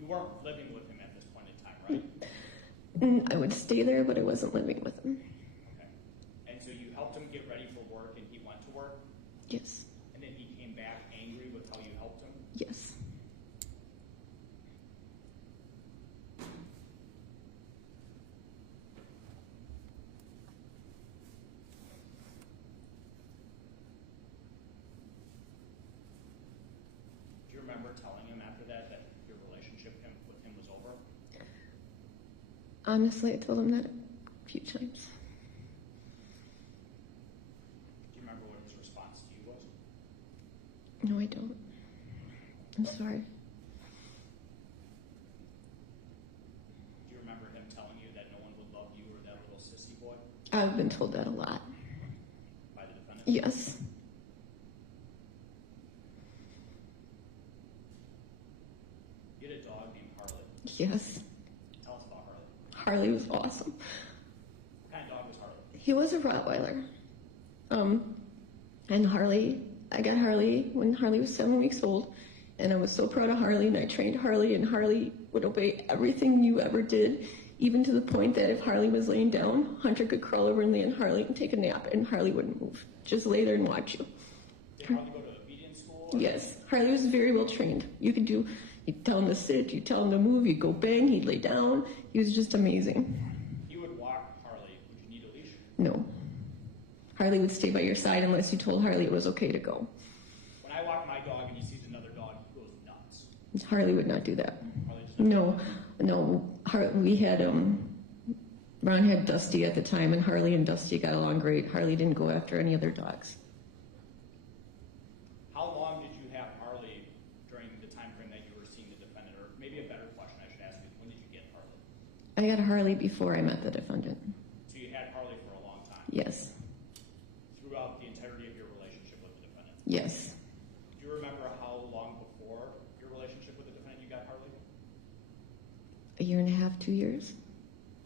You weren't living with him at this point in time, right? And I would stay there, but I wasn't living with him. Okay. And so you helped him get ready for work and he went to work? Yes. And then he came back angry with how you helped him? Yes. Do you remember telling him after that that your relationship with him was over? Honestly, I told him that a few times. Do you remember what his response to you was? No, I don't. I'm sorry. Do you remember him telling you that no one would love you or that little sissy boy I've been told that a lot. by the defendant? Yes. You had a dog named Harley. Yes. Tell us about Harley. Harley was awesome. What kind of dog was Harley? He was a Rottweiler. And Harley, I got Harley when Harley was 7 weeks old, and I was so proud of Harley, and I trained Harley, and Harley would obey everything you ever did, even to the point that if Harley was laying down, Hunter could crawl over and lay on Harley and take a nap, and Harley wouldn't move. Just lay there and watch you. Did Harley go to obedience school? Or? Yes, Harley was very well trained. You'd tell him to sit, you'd tell him to move, he'd go bang, he'd lay down. He was just amazing. You would walk Harley. Would you need a leash? No. Harley would stay by your side unless you told Harley it was okay to go. When I walk my dog and he sees another dog, he goes nuts. Harley would not do that. Harley does not. No. We had, Ron had Dusty at the time, and Harley and Dusty got along great. Harley didn't go after any other dogs. How long did you have Harley during the time frame that you were seeing the defendant? Or maybe a better question I should ask you, when did you get Harley? I got Harley before I met the defendant. So you had Harley for a long time? Yes. Throughout the entirety of your relationship with the defendant? Yes. Do you remember how long before your relationship with the defendant you got Harley? A year and a half, 2 years?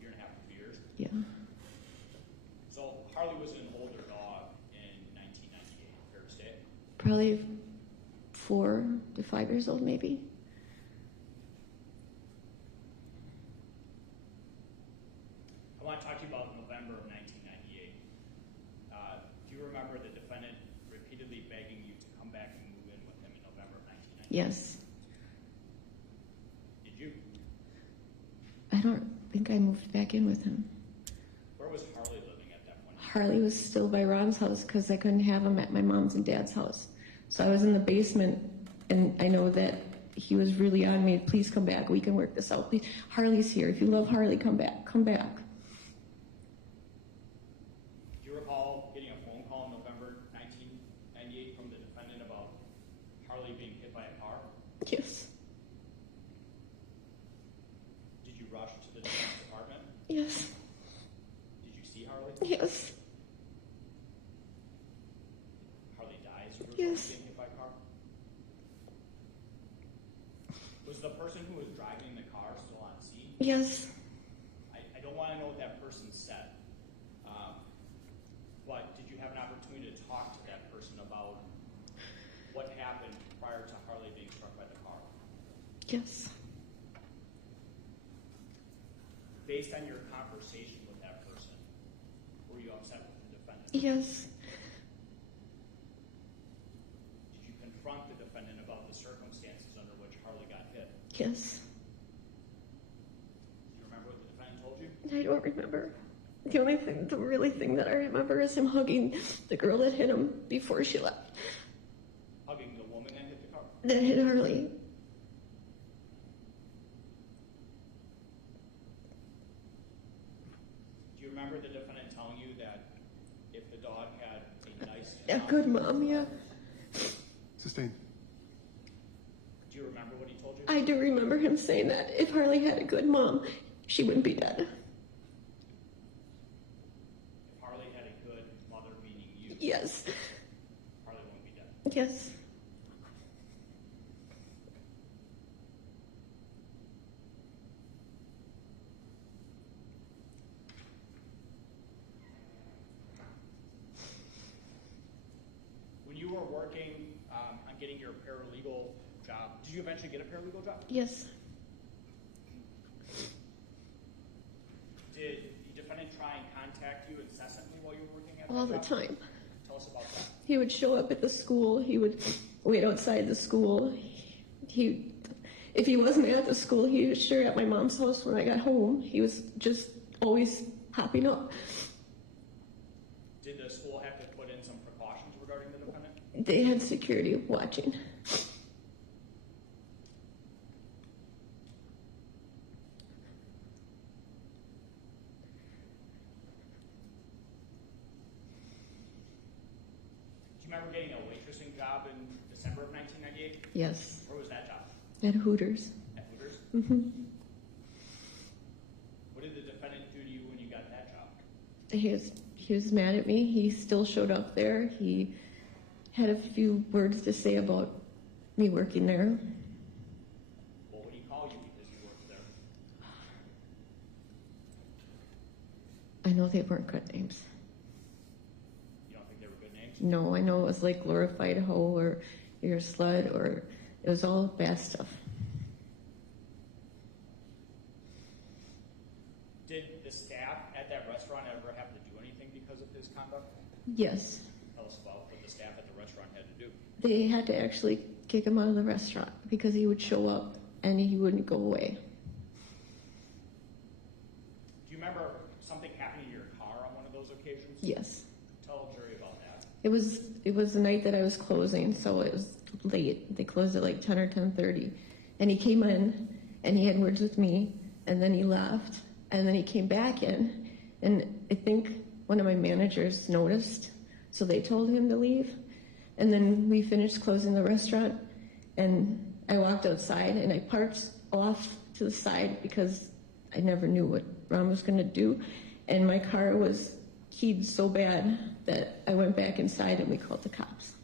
Year and a half to 2 years? Yeah. So Harley was an older dog in 1998, fair to say? Probably 4 to 5 years old, maybe. I want to talk to you about November of 1998. Do you remember the defendant repeatedly begging you to come Yes. Did you? I don't think I moved back in with him. Where was Harley living at that point? Harley was still by Ron's house because I couldn't have him at my mom's and dad's house. So I was in the basement, and I know that he was really on me. Please come back. We can work this out. Please. Harley's here. If you love Harley, come back. Come back. Do you recall getting a phone call in November 1998 from the defendant about Harley being hit by a car? Yes. Did you rush to the defense department? Yes. Did you see Harley? Yes. Harley dies as a result Yes. of being hit by a car? Was the person who was driving the car still on scene? Yes. I don't want to know what that person said, but did you have an opportunity to talk to that person about what happened prior to Harley being struck by the car? Yes. Based on your conversation with that person, were you upset with the defendant? Yes. Did you confront the defendant about the circumstances under which Harley got hit? Yes. Do you remember what the defendant told you? I don't remember. The only thing, the really thing that I remember is him hugging the girl that hit him before she left. Hugging the woman that hit the car? That hit Harley. Do you remember the defendant telling you that if the dog had a nice A good mom, yeah. Sustained. Do you remember what he told you? I do remember him saying that if Harley had a good mom, she wouldn't be dead. If Harley had a good mother, meaning you, Yes. Harley wouldn't be dead. Yes. When you were working on getting your paralegal job, did you eventually get a paralegal job? Yes. Did the defendant try and contact you incessantly while you were working at All the that job? time. Tell us about that. He would show up at the school. He would wait outside the school. If he wasn't at the school, he was sure at my mom's house when I got home. He was just always popping up. Did the school have to put in some precautions regarding the defendant? They had security watching. Do you remember getting a waitressing job in December of 1998? Yes. Where was that job? At Hooters. At Hooters? Hmm. What did the defendant do to you when you got that job? He was mad at me. He still showed up there. He had a few words to say about me working there. What would he call you because you worked there? I know they weren't good names. You don't think they were good names? No, I know it was like glorified hoe or you're a slut or it was all bad stuff. Did the staff at that restaurant ever have to do anything because of his conduct? Yes. Tell us about what the staff at the restaurant had to do. They had to actually kick him out of the restaurant because he would show up and he wouldn't go away. Do you remember something happening in your car on one of those occasions? Yes. Tell the jury about that. It was the night that I was closing, so it was late. They closed at like 10 or 10:30. And he came in and he had words with me and then he left and then he came back in and I think one of my managers noticed, so they told him to leave. And then we finished closing the restaurant and I walked outside and I parked off to the side because I never knew what Ron was going to do. And my car was keyed so bad that I went back inside and we called the cops.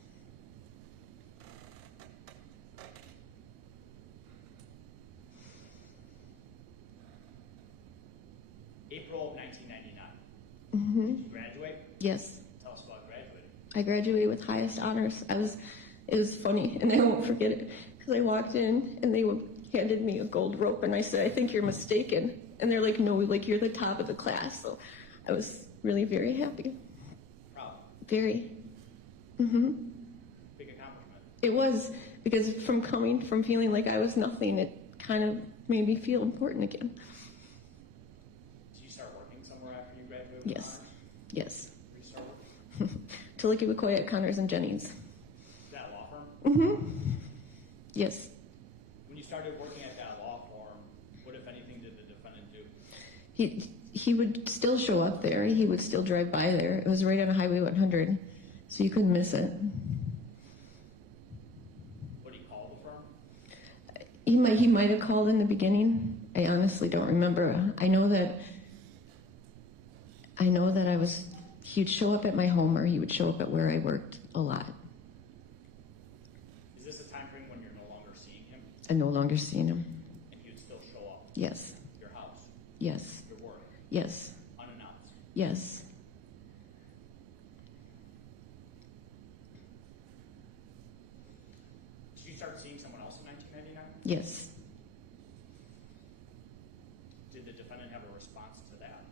April of 1999. Mm-hmm. Did you graduate? Yes. Tell us about graduating. I graduated with highest honors. It was funny, and I won't forget it, because I walked in, and they handed me a gold rope, and I said, I think you're mistaken. And they're like, no, like, you're the top of the class. So I was really very happy. Proud. Very. Mm-hmm. Big accomplishment. It was, because from feeling like I was nothing, it kind of made me feel important again. Did you start working somewhere after you graduated? Yes, yes. Where you start working? Tillichy McCoy at Connors and Jennings. Is that a law firm? Yes. When you started working at that law firm, what, if anything, did the defendant do? He would still show up there. He would still drive by there. It was right on Highway 100, so you couldn't miss it. Would he call the firm? He might have called in the beginning. I honestly don't remember. I know that he'd show up at my home, or he would show up at where I worked a lot. Is this a time frame when you're no longer seeing him? I no longer seen him. And he would still show up? Yes. Your house? Yes. Your work? Yes. Unannounced? Yes. Did you start seeing someone else in 1999? Yes. Did the defendant have a response to that?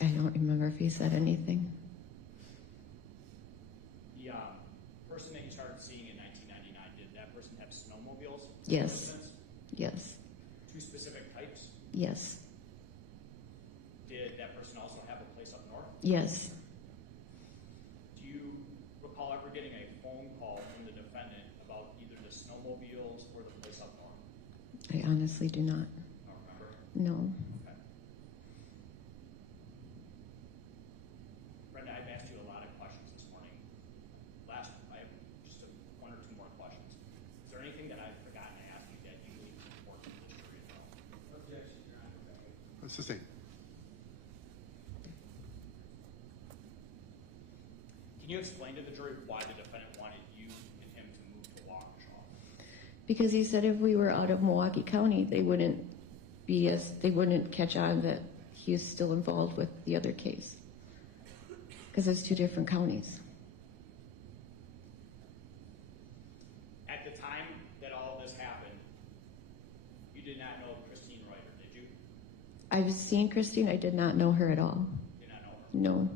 I don't remember if he said anything. The person that you started seeing in 1999, did that person have snowmobiles? Yes. Yes. Two specific types? Yes. Did that person also have a place up north? Yes. Do you recall ever getting a phone call from the defendant about either the snowmobiles or the place up north? I honestly do not. Don't remember? No. Okay. Brenda, I've asked you a lot of questions this morning. I have just one or two more questions. Is there anything that I've forgotten to ask you that you think is important to the jury to know? Objection, Your Honor. Sustained. Can you explain to the jury why the defendant wanted you and him to move to Waukesha? Because he said if we were out of Milwaukee County, they wouldn't catch on that he is still involved with the other case. Because it's two different counties. At the time that all of this happened, you did not know Christine Reuter, did you? I've seen Christine. I did not know her at all. Did not know her. No.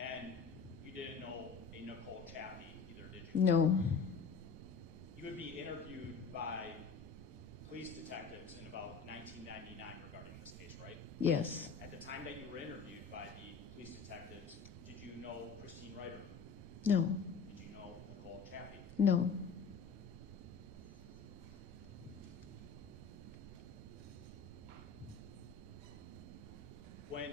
And you didn't know a Nicole Chaffy either, did you? No. You would be interviewed by police detectives in about 1999 regarding this case, right? Yes. At the time that you were interviewed by the police detectives, did you know Christine Reuter? No. Did you know Nicole Chaffy? No. When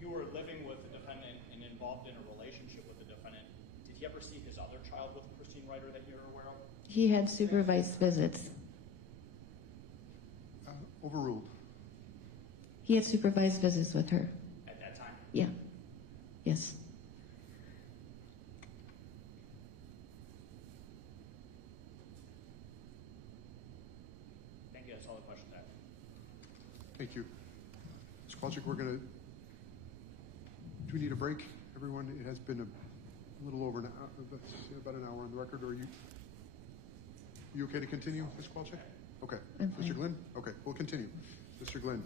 you were living with the defendant and involved in a relationship with the defendant, did he ever see his other child with Christine Reuter that you're aware of? He had supervised visits. Overruled. He had supervised visits with her. At that time? Yeah. Yes. Thank you. That's all the questions I have. Thank you. Ms. Kowalczyk, do we need a break? Everyone, it has been a little over about an hour on the record. Are you okay to continue, Ms. Kowalczyk? Okay. I'm Mr. fine. Glenn? Okay, we'll continue. Mr. Glenn?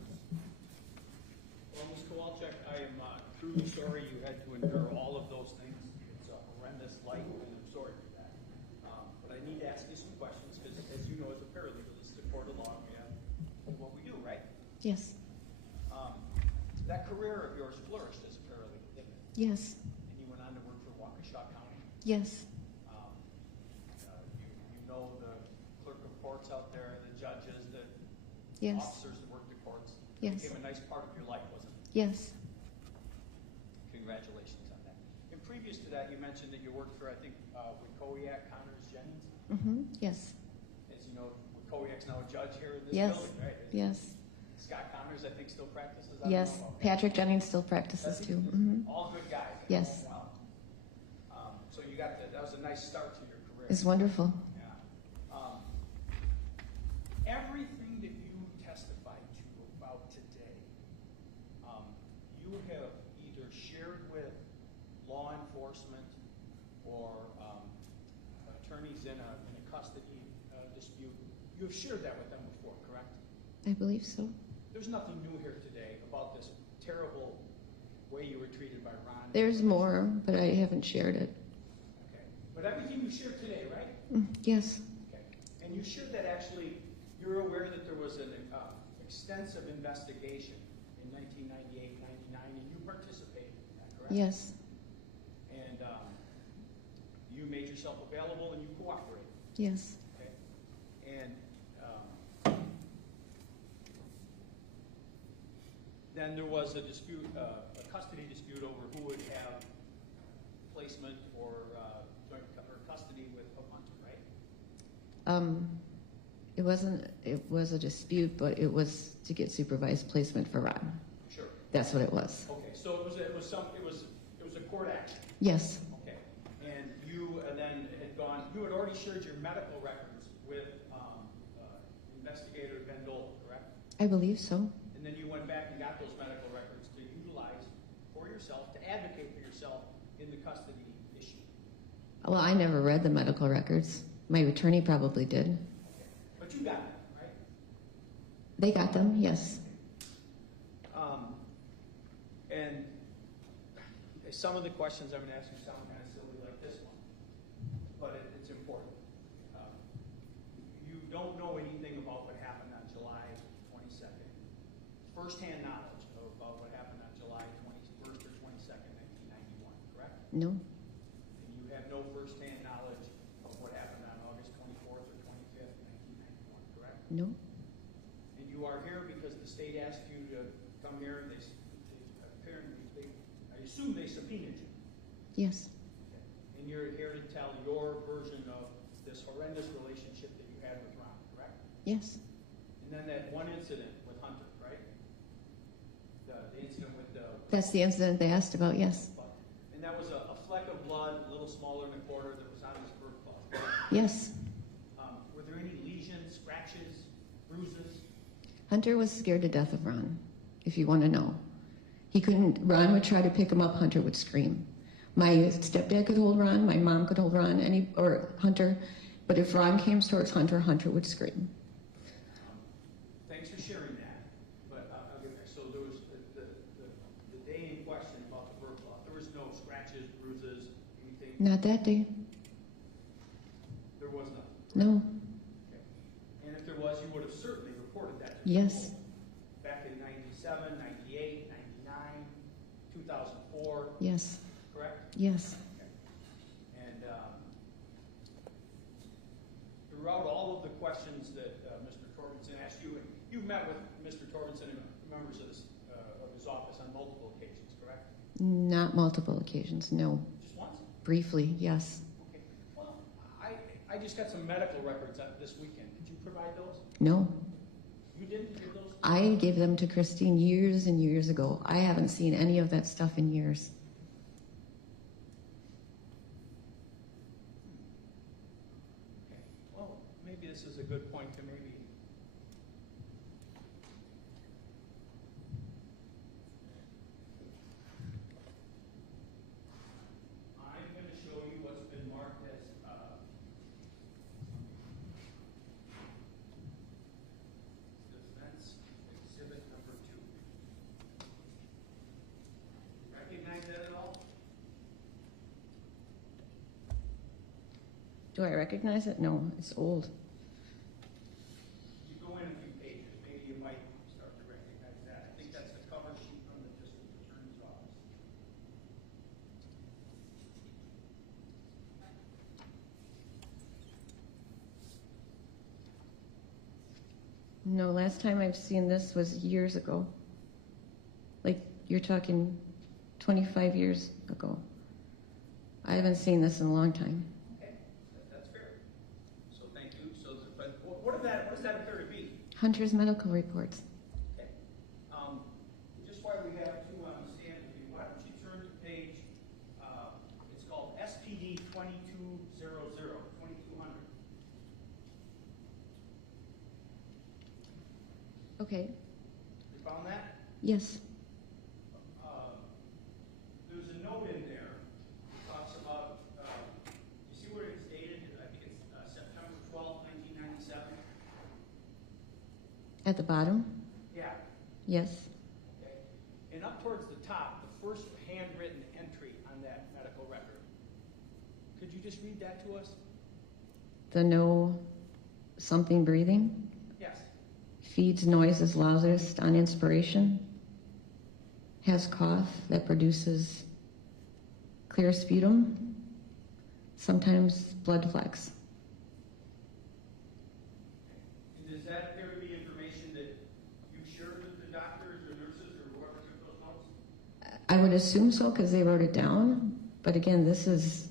Well, Ms. Kowalczyk, I am truly sorry you had to endure all of those things. It's a horrendous life, and I'm sorry for that. But I need to ask you some questions, because as you know, as a paralegal, this is a court of law, and we have what we do, right? Yes. That career of yours flourished as a paralegal, didn't it? Yes. And you went on to work for Waukesha County. Yes. You know the clerk of courts out there, the judges, the Yes. officers that work the courts. Yes. It became a nice part of your life, wasn't it? Yes. Congratulations on that. And previous to that, you mentioned that you worked for, I think, Wicowiak, Connors, Jennings. Yes. As you know, Wicowiak's now a judge here in this Yes. building, right? Yes. Scott Connors, I think, still practices. I don't Yes. know. Okay. Patrick Jennings still practices Does he? too. All good guys. I Yes. know them well. So you got that was a nice start to your career. It's wonderful. Yeah. Everything that you testified to about today, you have either shared with law enforcement or attorneys in a custody dispute. You have shared that with them before, correct? I believe so. There's nothing new here today about this terrible way you were treated by Ron? There's more, but I haven't shared it. Okay. But everything you shared today, right? Yes, Okay. And you shared that actually, you're aware that there was an extensive investigation in 1998, 99, and you participated in that, correct? yes, And you made yourself available and you cooperated. yes. Okay. And then there was a dispute, a custody dispute over who would have placement or joint or custody with Hunter, right? It was a dispute, but it was to get supervised placement for Ron. Sure. That's what it was. Okay. So it was a court action. Yes, Okay. And you then you had already shared your medical records with investigator Ben Dole, correct? I believe so. And then you went back and got those medical records to utilize for yourself, to advocate for yourself in the custody issue. Well, I never read the medical records. My attorney probably did. Okay. But you got them, right? They got them, yes. And some of the questions I'm going to ask you sound kind of silly like this one, but it's important. You don't know anything about what happened on July 22nd. First-hand knowledge about what happened on July 21st or 22nd, 1991, correct? No, And you have no first-hand knowledge of what happened on August 24th or 25th, 1991, correct? no, And you are here because the state asked you to come here, and they apparently, I assume they subpoenaed you. yes, And you're here to tell your version of this horrendous relationship that you had with Ron, correct? yes, And then that one incident with Hunter, right? The incident with the... that's the incident they asked about, yes, And that was a fleck of blood, a little smaller than a quarter, that was on his birth cloth. yes. Were there any lesions, scratches, bruises? Hunter was scared to death of Ron, if you want to know. Ron would try to pick him up, Hunter would scream. My stepdad could hold Ron, my mom could hold Ron, or Hunter, but if Ron came towards Hunter, Hunter would scream. Thanks for sharing that. But I'll get there. So there was the day in question about the birth cloth. There was no scratches, bruises, anything? Not that day, There was none? no, Okay. And if there was, you would have certainly reported that to the yes, school. Back in 97, 98, 99, 2004, yes, correct? yes, And throughout all of the questions that Mr. Torbenson asked you, and you met with Mr. Torbenson and members of his office on multiple occasions, correct? not multiple occasions, no. Just once? Briefly, yes, Okay. Well, I just got some medical records this weekend. Could you provide those? no. You didn't give those? I gave them to Christine years and years ago. I haven't seen any of that stuff in years. Okay. Well, maybe this is a good point to maybe. I'm going to show you what's been marked as defense exhibit number 2. Recognize that at all? Do I recognize it? No, it's old. You go in a few pages, maybe you might start to recognize that. I think that's the cover sheet from the district attorney's office. No, last time I've seen this was years ago. Like, you're talking 25 years ago. I haven't seen this in a long time. Okay, that's fair. So thank you. So, but what does that appear to be? Hunter's medical reports. Okay. Just while we have two on the stand with you, why don't you turn to page, it's called SPD 2200, 2200. Okay, You found that? yes, There's a note in there that talks about, you see where it's dated? I think it's September 12th, 1997. at the bottom, Yeah. yes, Okay. And up towards the top, the first Could you just read that to us? The no something breathing. Yes. Feeds noises loudest on inspiration. Has cough that produces clear sputum. Sometimes blood flecks. And does that appear to be information that you shared with the doctors or nurses or whoever took those notes? I would assume so because they wrote it down. But again, this is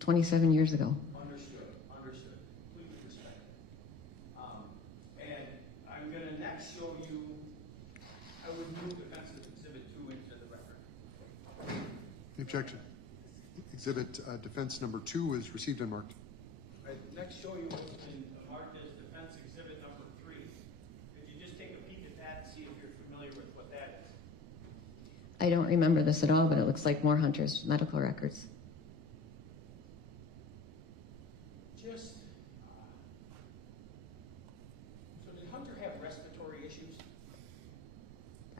27 years ago. Understood. Completely respect it. And I'm going to next show you, I would move Defensive Exhibit 2 into the record. The objection. Exhibit defense number 2 is received and marked. Right, next show you what's been marked as Defense Exhibit number 3. Could you just take a peek at that and see if you're familiar with what that is? I don't remember this at all, but it looks like more Hunter's medical records. So did Hunter have respiratory issues?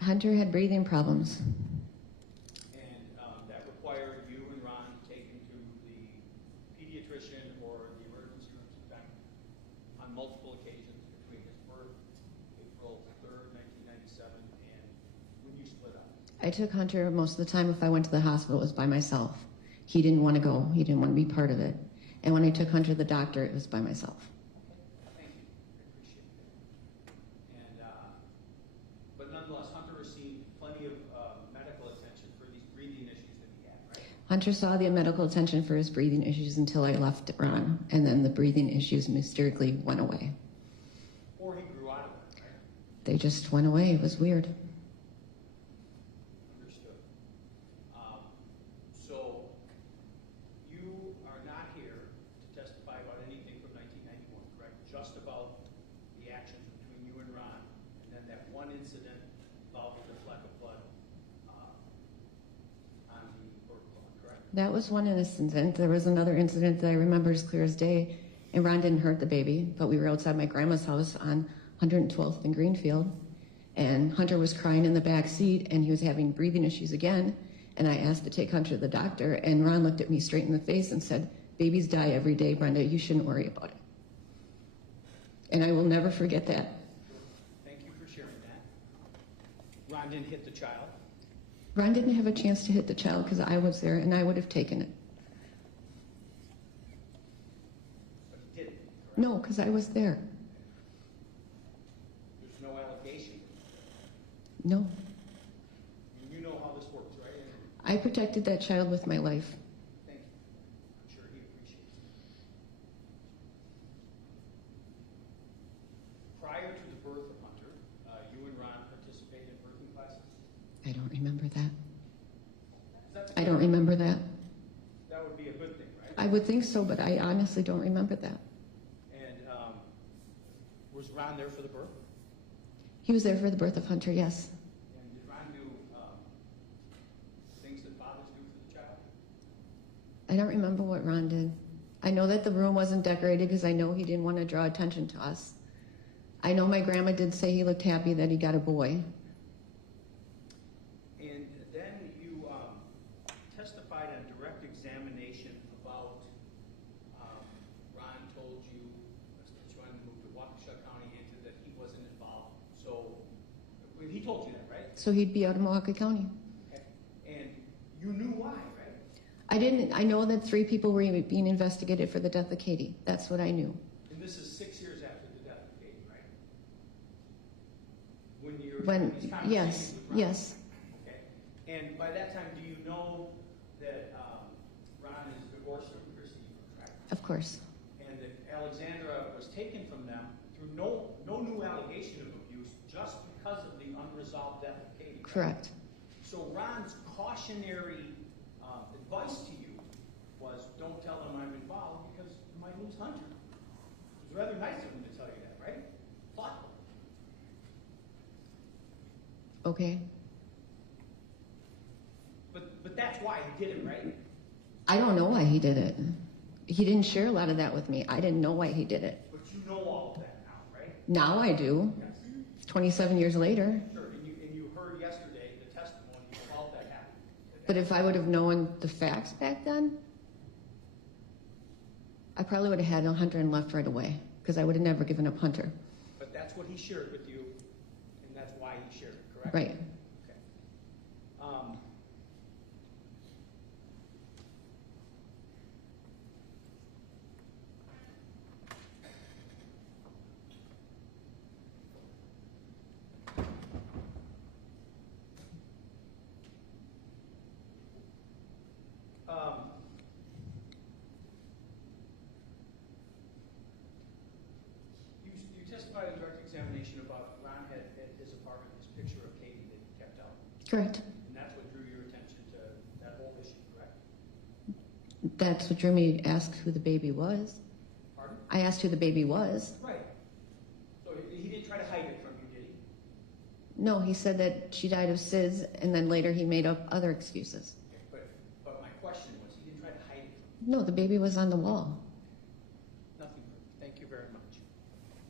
Hunter had breathing problems. And that required you and Ron to take him to the pediatrician or the emergency room on multiple occasions between his birth, April 3rd, 1997, and when you split up. I took Hunter most of the time. If I went to the hospital, it was by myself. He didn't want to go. He didn't want to be part of it. And when I took Hunter to the doctor, it was by myself. Okay, thank you. I appreciate that. And, but nonetheless, Hunter received plenty of medical attention for these breathing issues that he had, right? Hunter saw the medical attention for his breathing issues until I left Ron, and then the breathing issues mysteriously went away. Or he grew out of it, right? They just went away. It was weird. Understood. So you are not here to testify about anything from 1991, correct? Just about the actions between you and Ron, and then that one incident involving the fleck of blood on the birth cloth, correct? That was one incident. There was another incident that I remember as clear as day, and Ron didn't hurt the baby, but we were outside my grandma's house on 112th and Greenfield, and Hunter was crying in the back seat, and he was having breathing issues again, and I asked to take Hunter to the doctor, and Ron looked at me straight in the face and said, "Babies die every day, Brenda. You shouldn't worry about it." And I will never forget that. Thank you for sharing that. Ron didn't hit the child. Ron didn't have a chance to hit the child because I was there, and I would have taken it. But he didn't, correct? No, because I was there. There's no allegation. No. You know how this works, right? And I protected that child with my life. thank you. I'm sure he appreciates it. Prior to the birth of Hunter, you and Ron participated in birthing classes? I don't remember that. Is that I don't remember that. That would be a good thing, right? I would think so, but I honestly don't remember that. And was Ron there for the birth? He was there for the birth of Hunter, yes. And did Ron do things that fathers do for the child? I don't remember what Ron did. I know that the room wasn't decorated because I know he didn't want to draw attention to us. I know my grandma did say he looked happy that he got a boy. And then you testified on direct examination about Ron told you that you wanted to move to Waukesha County and that he wasn't involved. So he told you that, right? So he'd be out of Milwaukee County. Okay. And you knew why, right? I didn't. I know that 3 people were being investigated for the death of Katie. That's what I knew. And this is 6 years after the death of Katie, right? When you're When, having these conversations yes, with Ron. yes. Okay. And by that time, do you know that Ron is divorced from Christy, correct? Of course. And that Alexandra was taken from them through no new allegation of abuse, just because of the unresolved death of Katie. Correct. So Ron's cautionary advice to you was, don't tell them I'm involved because you might lose Hunter. It was rather nice of him to tell you that, right? Thoughtful. Okay. But that's why he did it, right? I don't know why he did it. He didn't share a lot of that with me. I didn't know why he did it. But you know all of that now, right? Now I do. Yes. 27 years later. Sure. And you heard yesterday the testimony of all that happened. But if I would have known the facts back then, I probably would have had Hunter and left right away because I would have never given up Hunter. But that's what he shared with you, and that's why he shared it, correct? Right. Okay. You testified in direct examination about Ron had at his apartment this picture of Katie that he kept out, Correct. and that's what drew your attention to that whole issue, correct? That's what drew me to ask who the baby was. Pardon? I asked who the baby was. Right. So he didn't try to hide it from you, did he? No, he said that she died of SIDS, and then later he made up other excuses. Okay, but my question was, he didn't try to hide it from No, the baby was on the wall. you. Nothing. Thank you very much.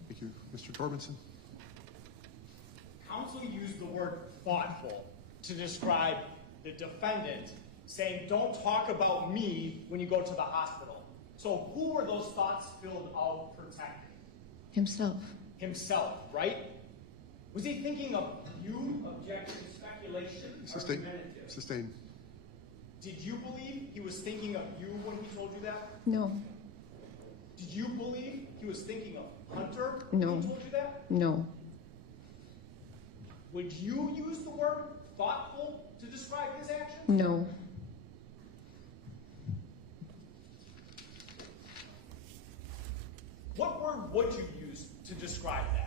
Thank you. Mr. Torbenson? Counsel used the word thoughtful to describe the defendant, saying, don't talk about me when you go to the hospital. So who were those thoughts filled out protecting? Himself. Himself, right? Was he thinking of you? Objection, speculation, Sustain. argumentative. Sustain. Did you believe he was thinking of you when he told you that? No. Did you believe he was thinking of Hunter No. when he told you that? No. Would you use the word thoughtful to describe his actions? No. What word would you use to describe that?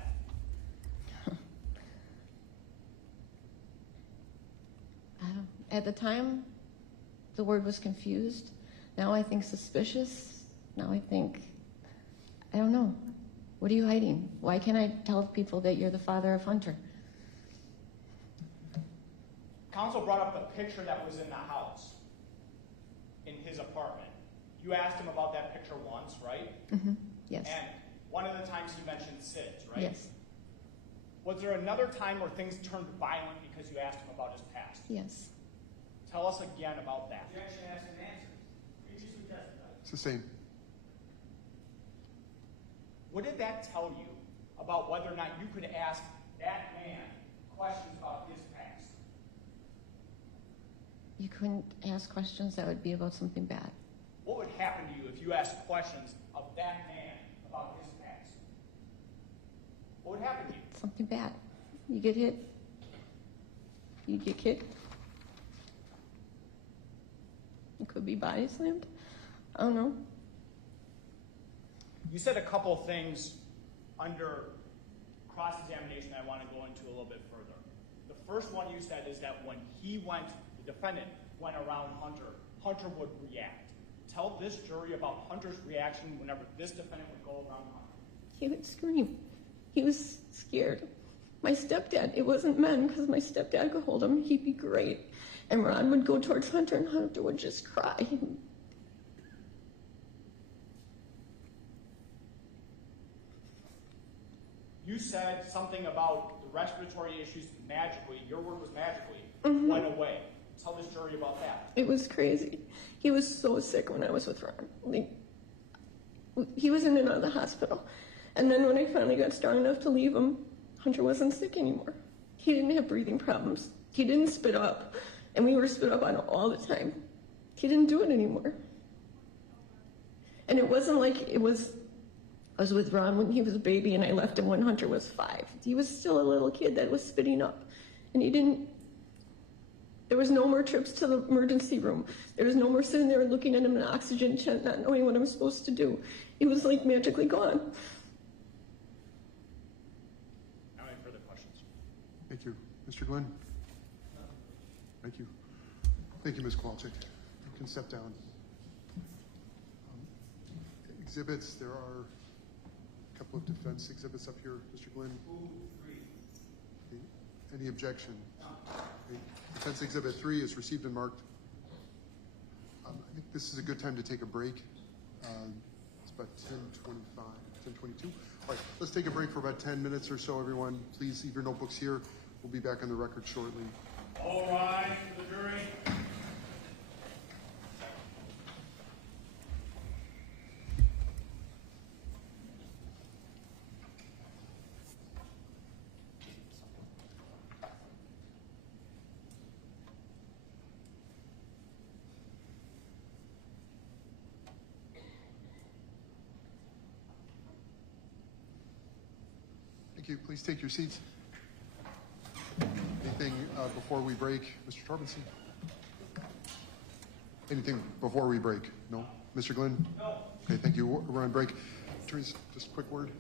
At the time, the word was confused. Now I think suspicious. Now I think, I don't know. What are you hiding? Why can't I tell people that you're the father of Hunter? Counsel brought up the picture that was in the house, in his apartment. You asked him about that picture once, right? Mm-hmm. Yes. And one of the times he mentioned SIDS, right? Yes. Was there another time where things turned violent because you asked him about his past? Yes. Tell us again about that. Objection, asked and answered. Previously testified. Sustain. What did that tell you about whether or not you could ask that man questions about his past? You couldn't ask questions that would be about something bad. What would happen to you if you asked questions of that man about his past? What would happen to you? Something bad. You get hit. You get kicked. It could be body slammed. I don't know. You said a couple of things under cross-examination I want to go into a little bit further. The first one you said is that when he went, the defendant went around Hunter, Hunter would react. Tell this jury about Hunter's reaction whenever this defendant would go around Hunter. He would scream. He was scared. My stepdad, it wasn't men, because my stepdad could hold him. He'd be great. And Ron would go towards Hunter, and Hunter would just cry. You said something about the respiratory issues magically, your word was magically, went away. Tell this jury about that. It was crazy. He was so sick when I was with Ron. Like, he was in and out of the hospital. And then when I finally got strong enough to leave him, Hunter wasn't sick anymore. He didn't have breathing problems. He didn't spit up. And we were spit up on all the time. He didn't do it anymore. And it wasn't like I was with Ron when he was a baby and I left him when Hunter was 5. He was still a little kid that was spitting up. And there was no more trips to the emergency room. There was no more sitting there looking at him in an oxygen tent, not knowing what I'm supposed to do. He was like magically gone. Now any further questions? Thank you. Mr. Glenn? Thank you. Thank you, Ms. Kowalczyk. You can step down. Exhibits, there are a couple of defense exhibits up here, Mr. Glenn. Any objection? Okay. Defense Exhibit 3 is received and marked. I think this is a good time to take a break. It's about 10:25, 10:22. All right, let's take a break for about 10 minutes or so, everyone. Please leave your notebooks here. We'll be back on the record shortly. All rise for the jury. Thank you. Please take your seats. Anything before we break, Mr. Torbenson? Anything before we break? No? Mr. Glenn? No. Okay, thank you. We're on break. Teresa, just a quick word.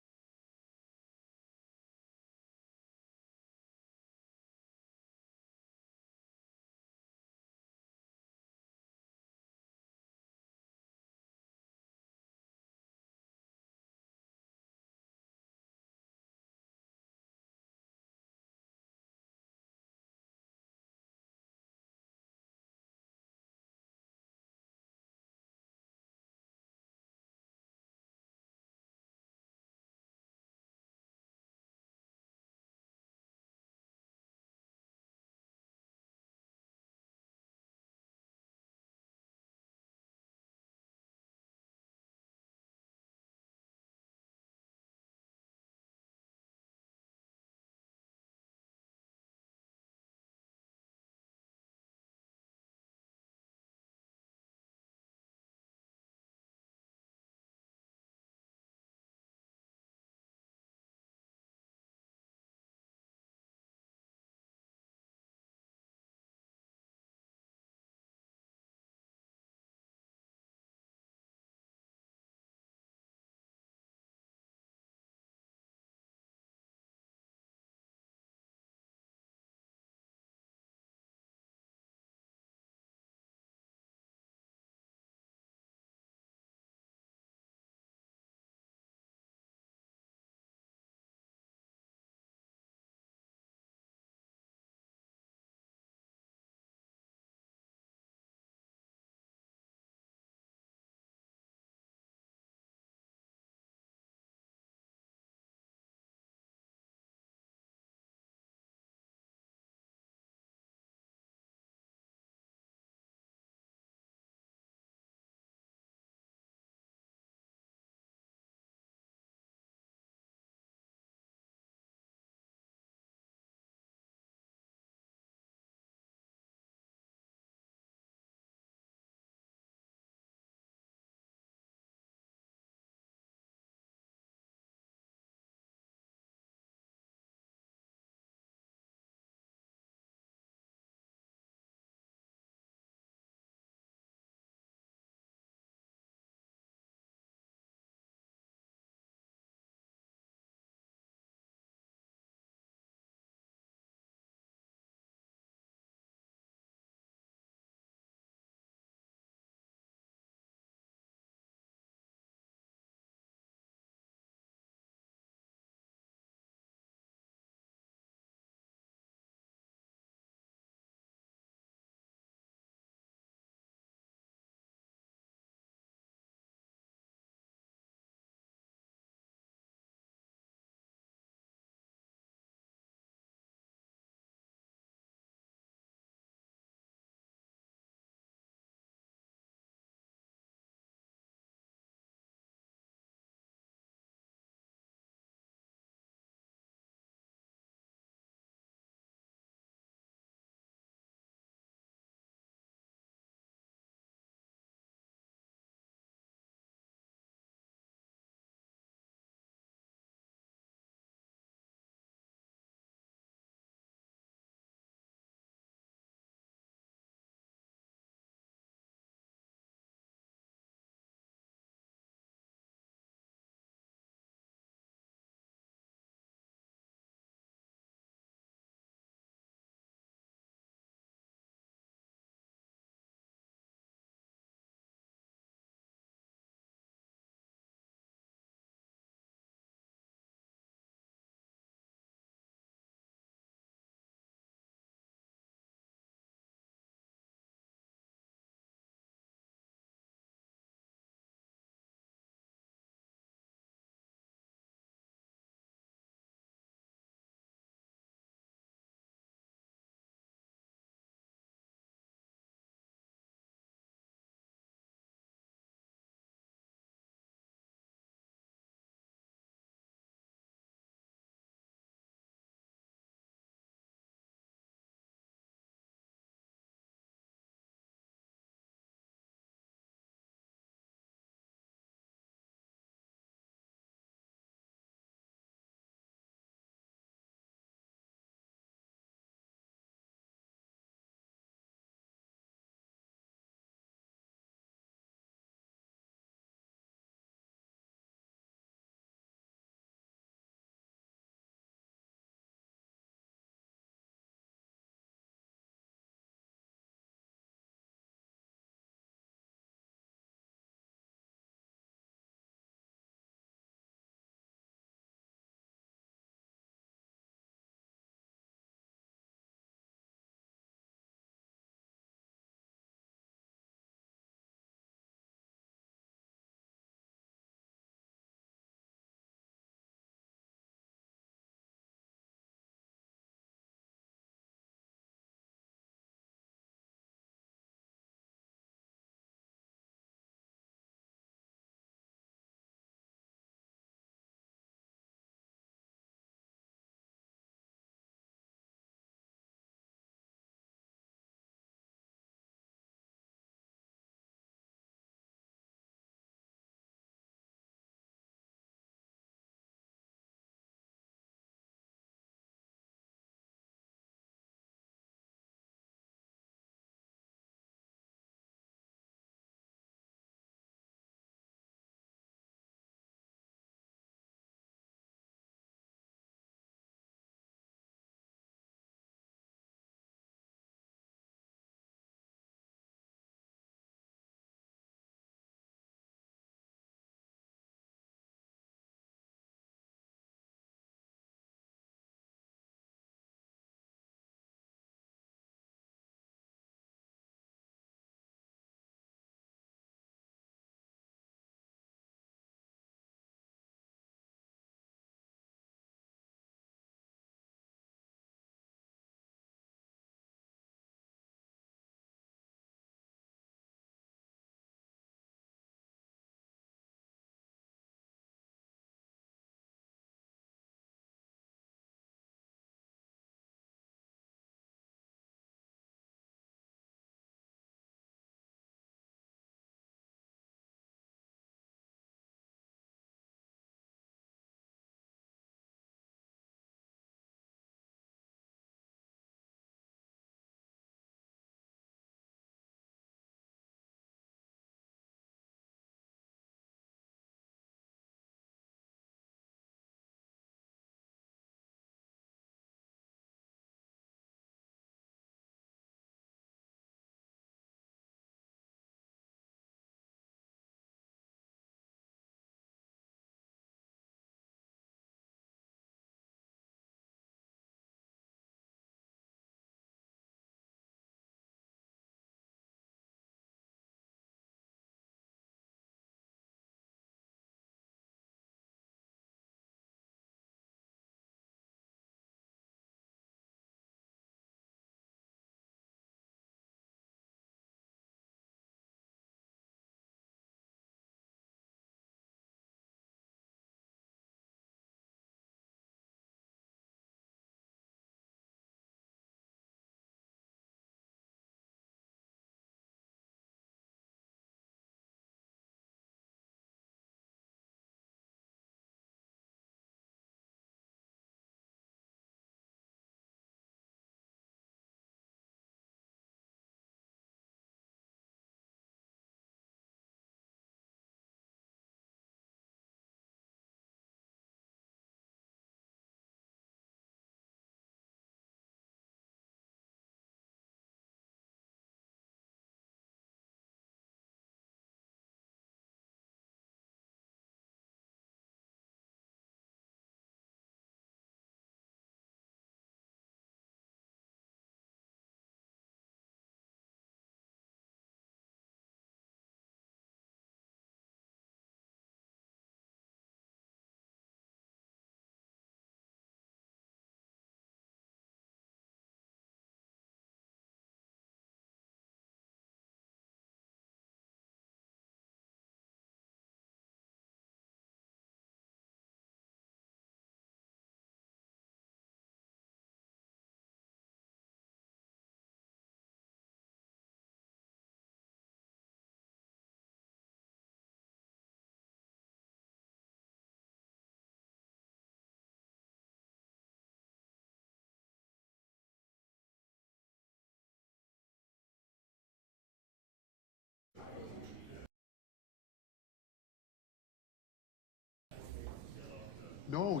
No,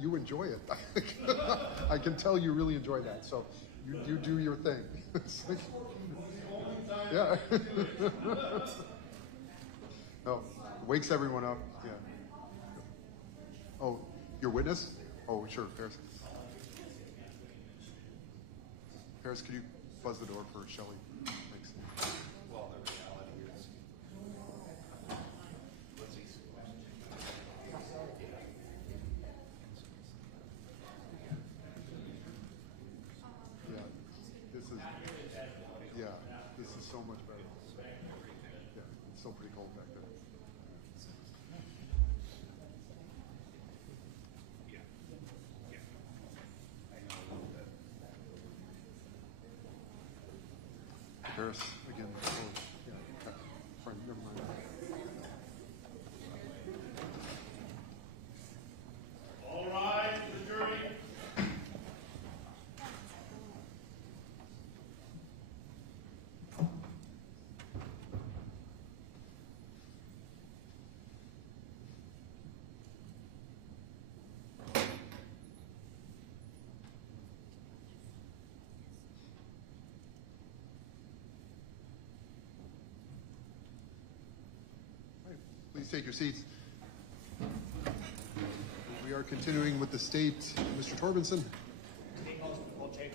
you enjoy it. I can tell you really enjoy that. So you do your thing. It's like, yeah. No, wakes everyone up. Yeah. Oh, your witness? Oh, sure, Paris. Paris, could you buzz the door for Shelley? Thanks. Well, the reality is, Yeah, this is so much better. Yeah, it's still pretty cold back there. Paris, again, oh, yeah, okay. Fine, never mind. All rise, the jury. Right, please take your seats. We are continuing with the state. Mr. Torbenson. Nicole Chaffy.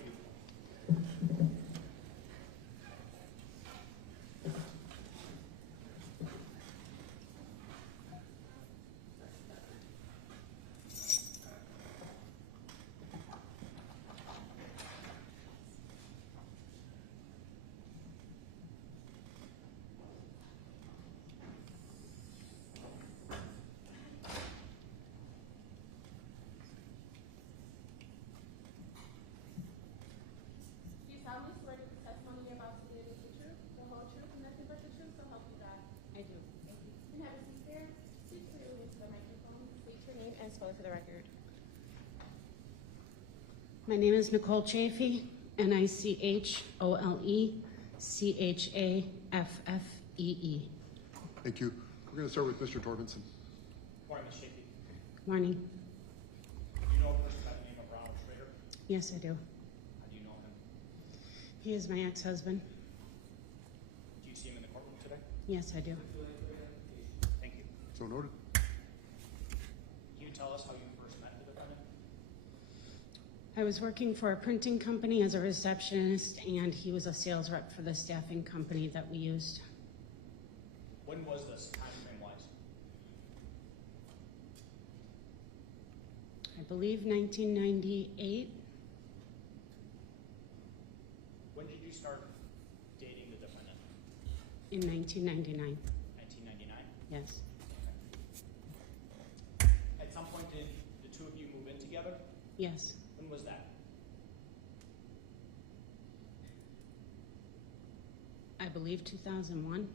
Do you solemnly swear that the testimony you're about to give is the truth, the whole truth, and nothing but the truth, so help you God? I do. Thank you. You can have a seat there. Speak clearly into the microphone. State your name and spell it for the record. My name is Nicole Chaffy, Nicolchaffee. Thank you. We're going to start with Mr. Torbenson. Morning, Ms. Chaffy. Morning. Do you know a person by the name of Ronald Schroeder? Yes, I do. How do you know him? He is my ex-husband. Do you see him in the courtroom today? Yes, I do. Thank you. So noted. Can you tell us how you first met the defendant? I was working for a printing company as a receptionist, and he was a sales rep for the staffing company that we used. When was this time frame wise? I believe 1998. When did you start dating the defendant? In 1999. 1999? Yes. At some point did the two of you move in together? Yes. When was that? I believe 2001.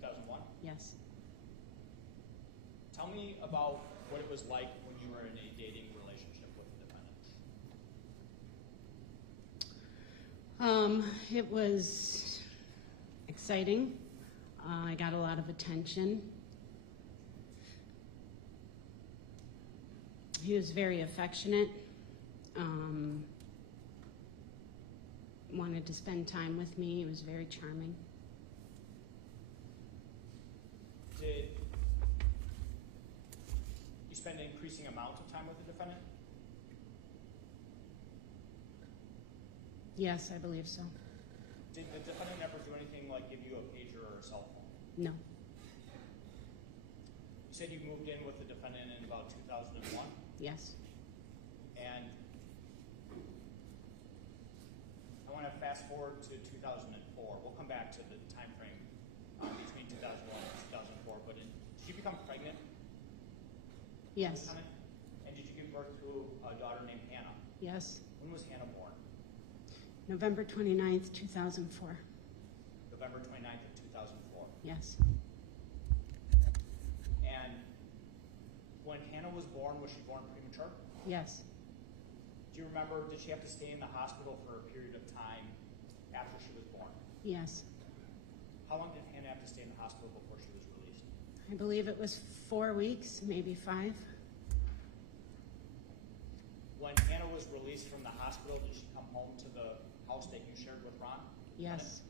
2001? Yes. Tell me about what it was like when you were in a dating relationship with the defendant. It was exciting. I got a lot of attention. He was very affectionate. Wanted to spend time with me. He was very charming. Did you spend an increasing amount of time with the defendant? Yes, I believe so. Did the defendant ever do anything like give you a pager or a cell phone? No. You said you moved in with the defendant in about 2001, Yes. and I want to fast forward to 2004. We'll come back to the time frame between 2001 and 2004. But did she become pregnant? Yes. And did you give birth to a daughter named Hannah? Yes. When was Hannah born? November 29th, 2004. November 29th of 2004. Yes. And when Hannah was born she born premature? Yes. Do you remember, did she have to stay in the hospital for a period of time after she was born? Yes. How long did Hannah have to stay in the hospital before she was released? I believe it was 4 weeks, maybe 5. when Hannah was released from the hospital, did she come home to the house that you shared with Ron? Yes.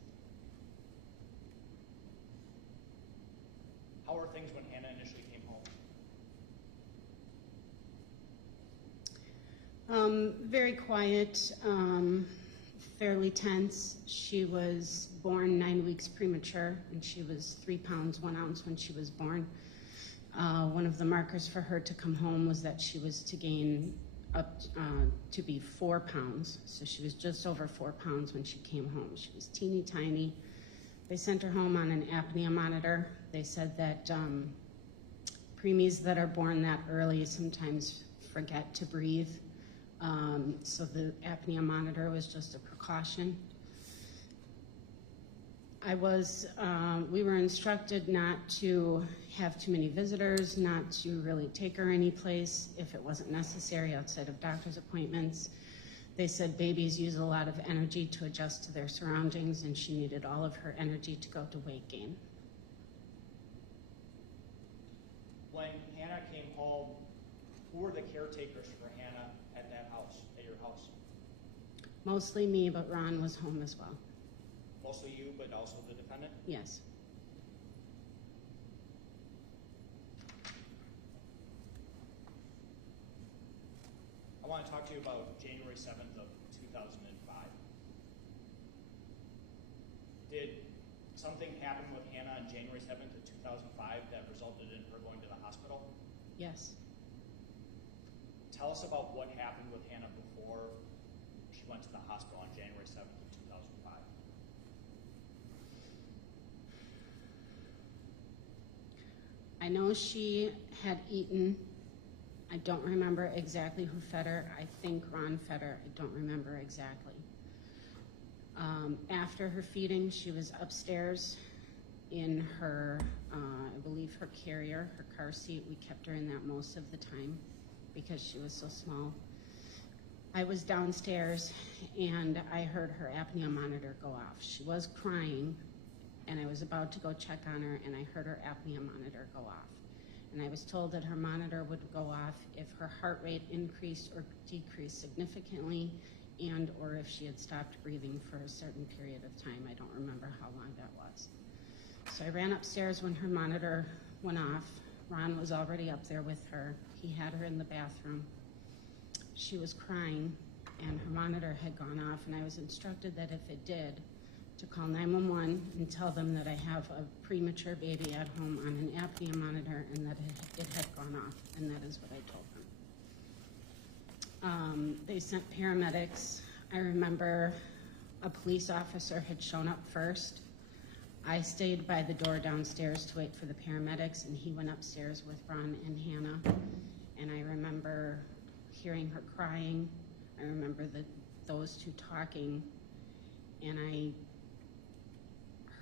How were things when Hannah initially came home? Very quiet, fairly tense. She was born 9 weeks premature, and she was 3 pounds 1 ounce when she was born. One of the markers for her to come home was that she was to gain up to be 4 pounds. So she was just over 4 pounds when she came home. She was teeny tiny. They sent her home on an apnea monitor. They said that preemies that are born that early sometimes forget to breathe. So the apnea monitor was just a precaution. We were instructed not to have too many visitors, not to really take her anyplace if it wasn't necessary outside of doctor's appointments. They said babies use a lot of energy to adjust to their surroundings, and she needed all of her energy to go to weight gain. When Hannah came home, who were the caretakers for Hannah at that house, at your house? Mostly me, but Ron was home as well. Mostly you, but also the defendant? Yes. I want to talk to you about January 7th of 2005. Did something happen with Hannah on January 7th of 2005 that resulted in her going to the hospital? Yes. Tell us about what happened with Hannah before she went to the hospital on January 7th of 2005. I know she had eaten. I don't remember exactly who fed her. I think Ron fed her. I don't remember exactly. After her feeding, she was upstairs in her, I believe her carrier, her car seat. We kept her in that most of the time because she was so small. I was downstairs and I heard her apnea monitor go off. She was crying and I was about to go check on her and I heard her apnea monitor go off. And I was told that her monitor would go off if her heart rate increased or decreased significantly and or if she had stopped breathing for a certain period of time. I don't remember how long that was. So I ran upstairs when her monitor went off. Ron was already up there with her. He had her in the bathroom. She was crying and her monitor had gone off, and I was instructed that if it did, to call 911 and tell them that I have a premature baby at home on an apnea monitor and that it had gone off, and that is what I told them. They sent paramedics. I remember a police officer had shown up first. I stayed by the door downstairs to wait for the paramedics, and he went upstairs with Ron and Hannah, and I remember hearing her crying. I remember those two talking, and I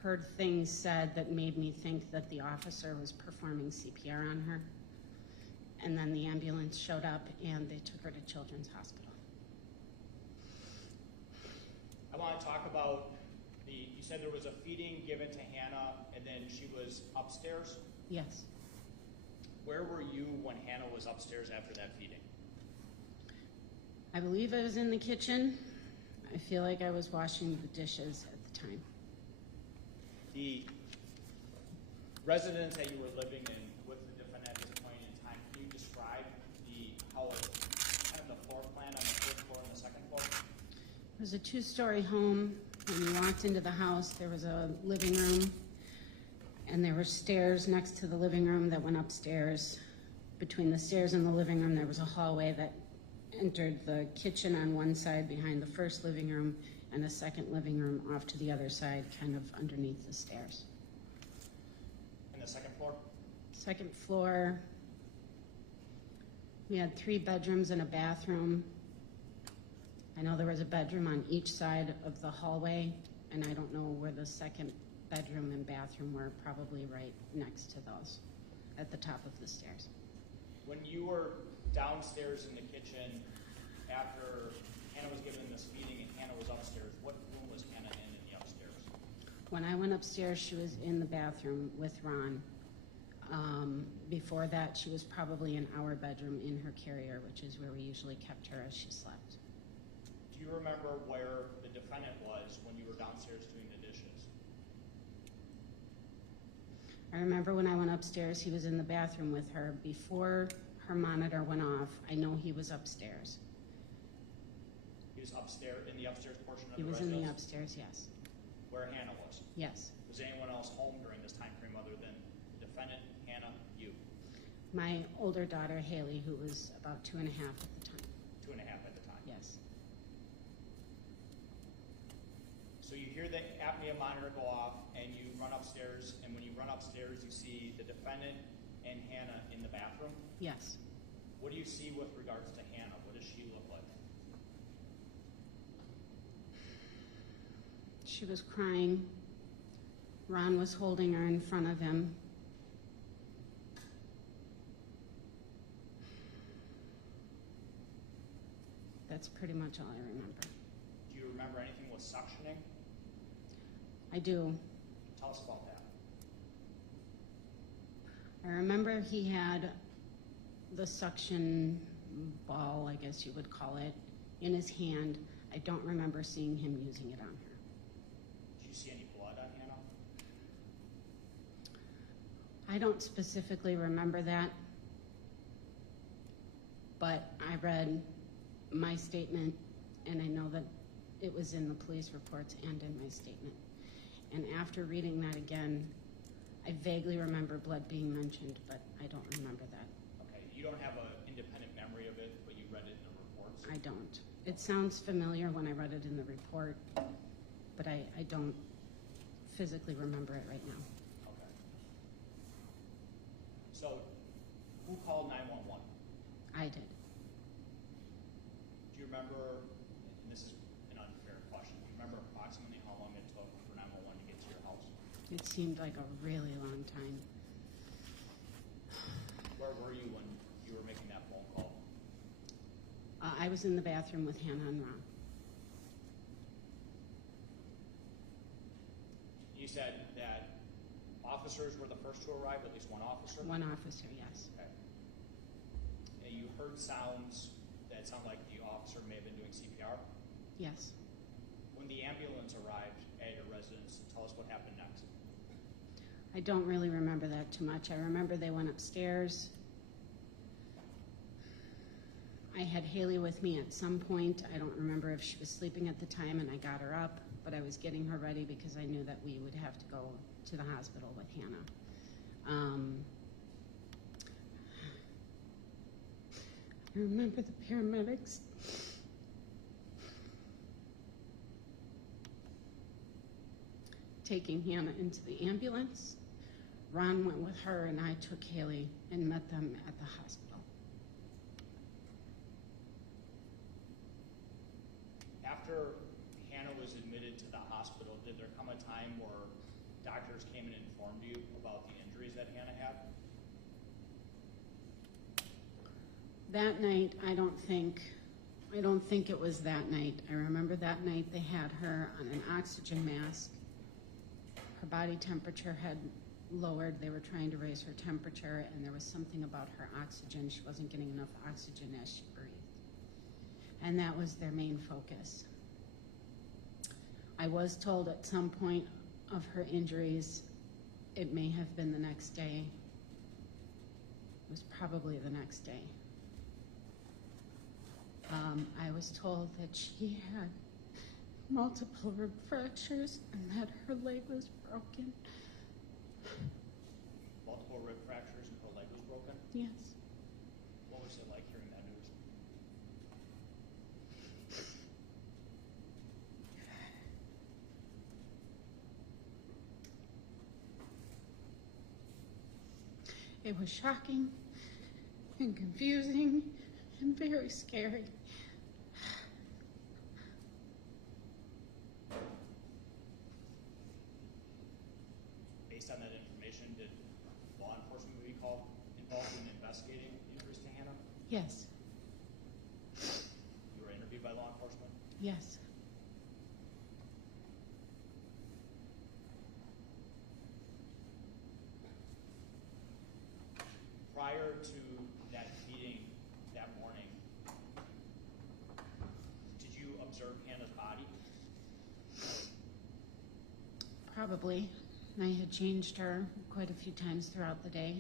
heard things said that made me think that the officer was performing CPR on her. And then the ambulance showed up and they took her to Children's Hospital. I want to talk about you said there was a feeding given to Hannah and then she was upstairs? Yes. Where were you when Hannah was upstairs after that feeding? I believe I was in the kitchen. I feel like I was washing the dishes at the time. The residence that you were living in with the defendant at this point in time, can you describe how kind of the floor plan on the first floor and the second floor? It was a 2-story home. When you walked into the house, there was a living room, and there were stairs next to the living room that went upstairs. Between the stairs and the living room, there was a hallway that entered the kitchen on one side behind the first living room and a second living room off to the other side, kind of underneath the stairs. And the second floor? Second floor, we had 3 bedrooms and a bathroom. I know there was a bedroom on each side of the hallway, and I don't know where the second bedroom and bathroom were, probably right next to those, at the top of the stairs. When you were downstairs in the kitchen after Hannah was given this feeding and Hannah was upstairs, what room was Hannah in the upstairs? When I went upstairs, she was in the bathroom with Ron. Before that, she was probably in our bedroom in her carrier, which is where we usually kept her as she slept. Do you remember where the defendant was when you were downstairs doing the dishes? I remember when I went upstairs, he was in the bathroom with her. Before her monitor went off, I know he was upstairs. He was upstairs, in the upstairs portion of He the was residence? in the upstairs, yes. Where Hannah was? Yes. Was anyone else home during this time frame other than the defendant, Hannah, you? My older daughter, Haley, who was about 2.5 at the time. 2.5 at the time? Yes. So you hear the apnea monitor go off, and you run upstairs, and when you run upstairs, you see the defendant and Hannah in the bathroom? Yes. What do you see with regards to Hannah? What does she look like? She was crying. Ron was holding her in front of him. That's pretty much all I remember. Do you remember anything with suctioning? I do. Tell us about that. I remember he had the suction ball, I guess you would call it, in his hand. I don't remember seeing him using it on her. Did you see any blood on Hannah? I don't specifically remember that, but I read my statement, and I know that it was in the police reports and in my statement. And after reading that again, I vaguely remember blood being mentioned, but I don't remember that. Okay, you don't have an independent memory of it, but you read it in the reports? I don't. It sounds familiar when I read it in the report, but I don't physically remember it right now. Okay. So, who called 911? I did. Do you remember, and this is an unfair question, do you remember approximately how long it took for 911 to get to your house? It seemed like a really long time. Where were you when you were making that phone call? I was in the bathroom with Hannah and Ron. You said that officers were the first to arrive, at least one officer? One officer, yes. Okay. And you heard sounds that sound like the officer may have been doing CPR? Yes. When the ambulance arrived at your residence, tell us what happened next. I don't really remember that too much. I remember they went upstairs. I had Haley with me at some point. I don't remember if she was sleeping at the time and I got her up, but I was getting her ready because I knew that we would have to go to the hospital with Hannah. I remember the paramedics taking Hannah into the ambulance. Ron went with her and I took Haley and met them at the hospital. After Hannah was admitted to the hospital, did there come a time where doctors came and informed you about the injuries that Hannah had? That night, I don't think it was that night. I remember that night they had her on an oxygen mask. Her body temperature had lowered. They were trying to raise her temperature, and there was something about her oxygen. She wasn't getting enough oxygen as she breathed. And that was their main focus. I was told at some point of her injuries, it may have been the next day. It was probably the next day. I was told that she had multiple rib fractures and that her leg was broken. Multiple rib fractures and her leg was broken? Yes. What was it like hearing that news? It was shocking and confusing and very scary. Based on that information, did law enforcement be involved in investigating injuries to Hannah? Yes. You were interviewed by law enforcement? Yes. prior to that meeting that morning, did you observe Hannah's body? Probably. I had changed her quite a few times throughout the day.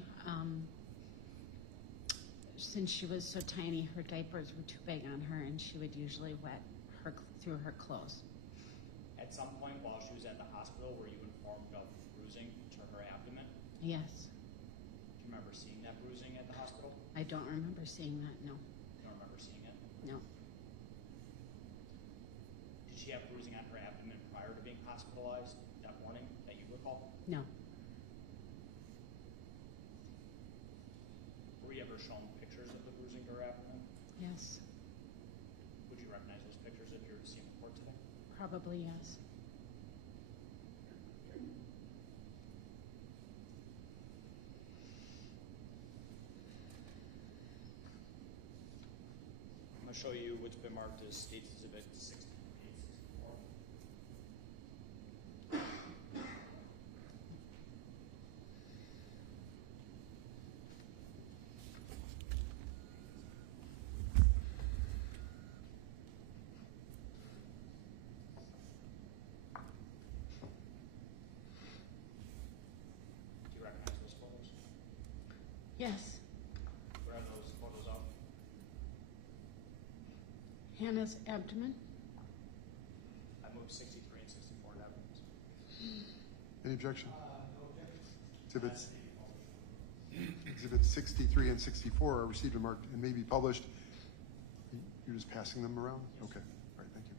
Since she was so tiny, her diapers were too big on her, and she would usually wet her through her clothes. At some point while she was at the hospital, were you informed of bruising to her abdomen? Yes. Do you remember seeing that bruising at the hospital? I don't remember seeing that, no. You don't remember seeing it? No. Did she have bruising on her abdomen prior to being hospitalized that morning that you recall? No. Were you ever shown pictures of the bruising to her abdomen? Yes. Would you recognize those pictures if you were to see them in court today? Probably yes. I'm going to show you what's been marked as State's Exhibit 6864. Do you recognize those photos? Yes. Where are those photos of? Hannah's abdomen. I moved 63 and 64 evidence. Any objection? Exhibits 63 and 64 are received and marked and may be published. You're just passing them around? Okay. All right, thank you.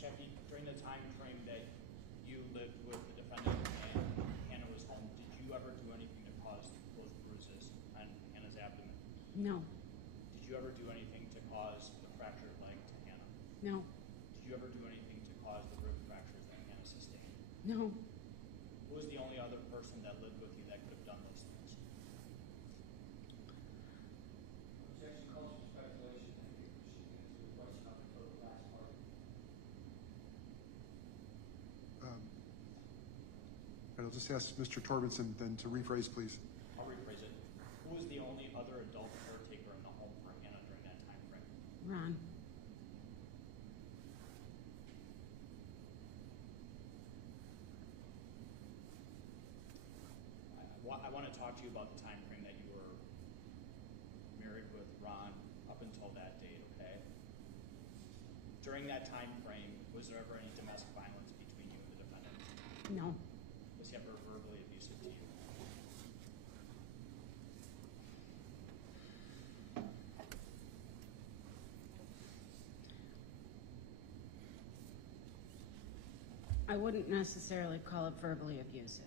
Chaffy, during the time frame that you lived with the defendant and Hannah was home, did you ever do anything to cause those bruises on Hannah's abdomen? No. Did you ever do anything to cause the fractured leg to Hannah? No. Did you ever do anything No, Who was the only other person that lived with you that could have done those things? It's actually cultural speculation. I think she answered the question up until the last part. And I'll just ask Mr. Torbenson then to rephrase, please. I'll rephrase it. Who was the only other adult caretaker in the home for Hannah during that time frame? Ron. I want to talk to you about the time frame that you were married with Ron up until that date, okay? During that time frame, was there ever any domestic violence between you and the defendant? No. Was he ever verbally abusive to you? I wouldn't necessarily call it verbally abusive.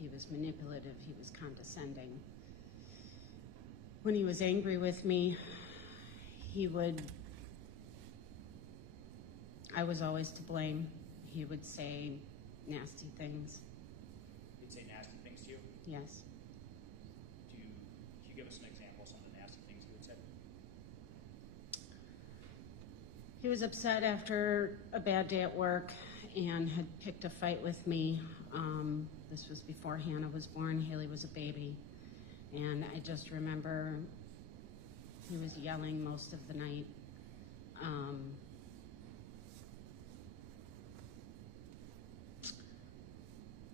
He was manipulative, he was condescending. When he was angry with me, I was always to blame. He would say nasty things. He'd say nasty things to you? Yes. Can you give us an example of some of the nasty things he would say? He was upset after a bad day at work and had picked a fight with me. This was before Hannah was born. Haley was a baby. And I just remember he was yelling most of the night.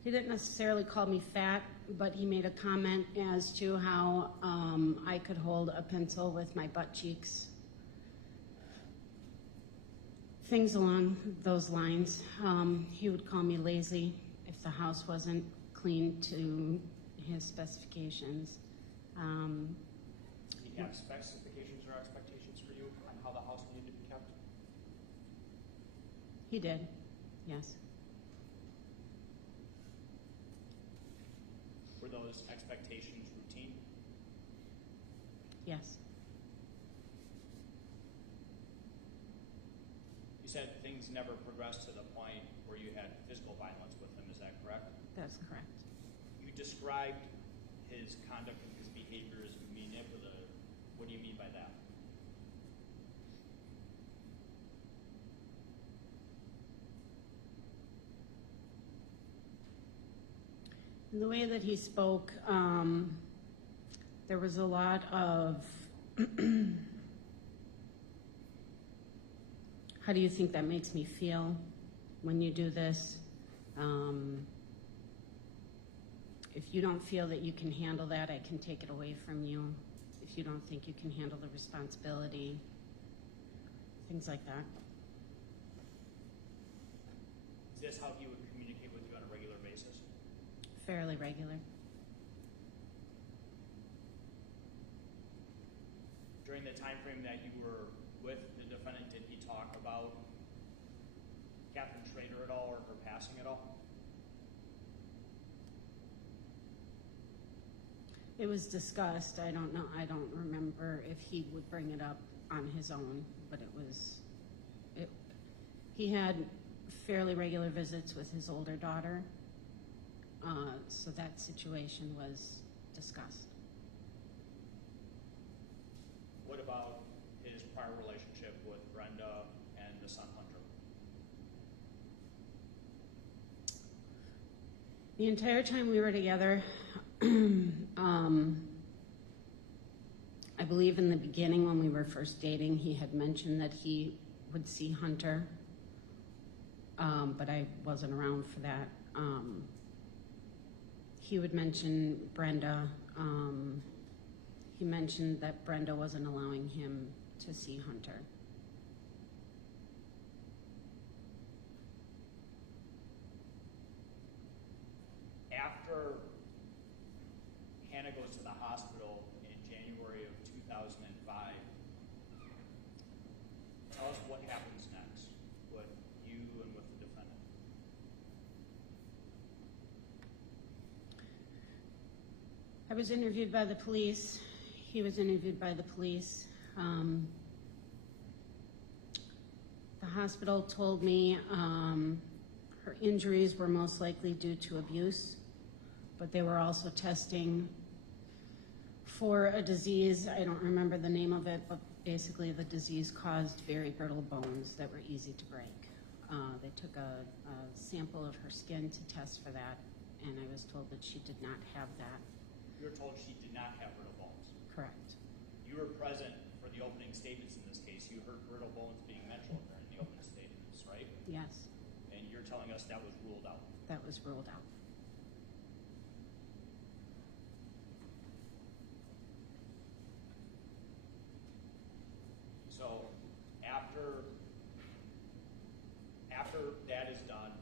He didn't necessarily call me fat, but he made a comment as to how I could hold a pencil with my butt cheeks. Things along those lines. He would call me lazy if the house wasn't clean to his specifications. Did he have specifications or expectations for you on how the house needed to be kept? He did, yes. Were those expectations routine? Yes. You said things never progressed to the point where you had physical violence with him, is that correct? That's correct. You described his conduct and his behavior as manipulative. What do you mean by that? In the way that he spoke, there was a lot of how do you think that makes me feel when you do this? If you don't feel that you can handle that, I can take it away from you. If you don't think you can handle the responsibility, things like that. Is this how he would communicate with you on a regular basis? Fairly regular. During the time frame that you were with the defendant, did he talk about Catherine Schroeder at all or her passing at all? It was discussed. I don't know. I don't remember if he would bring it up on his own, but he had fairly regular visits with his older daughter, so that situation was discussed. What about his prior relationship with Brenda and the son Hunter? The entire time we were together, I believe in the beginning when we were first dating, he had mentioned that he would see Hunter, but I wasn't around for that. He would mention Brenda. He mentioned that Brenda wasn't allowing him to see Hunter. After Hannah goes to the hospital in January of 2005, tell us what happens next with you and with the defendant. I was interviewed by the police. He was interviewed by the police. The hospital told me her injuries were most likely due to abuse, but they were also testing for a disease. I don't remember the name of it, but basically the disease caused very brittle bones that were easy to break. They took a sample of her skin to test for that, and I was told that she did not have that. You were told she did not have brittle bones. Correct. You were present for the opening statements in this case. You heard brittle bones being mentioned there in the opening statements, right? Yes, And you're telling us that was ruled out. that was ruled out. So after that is done,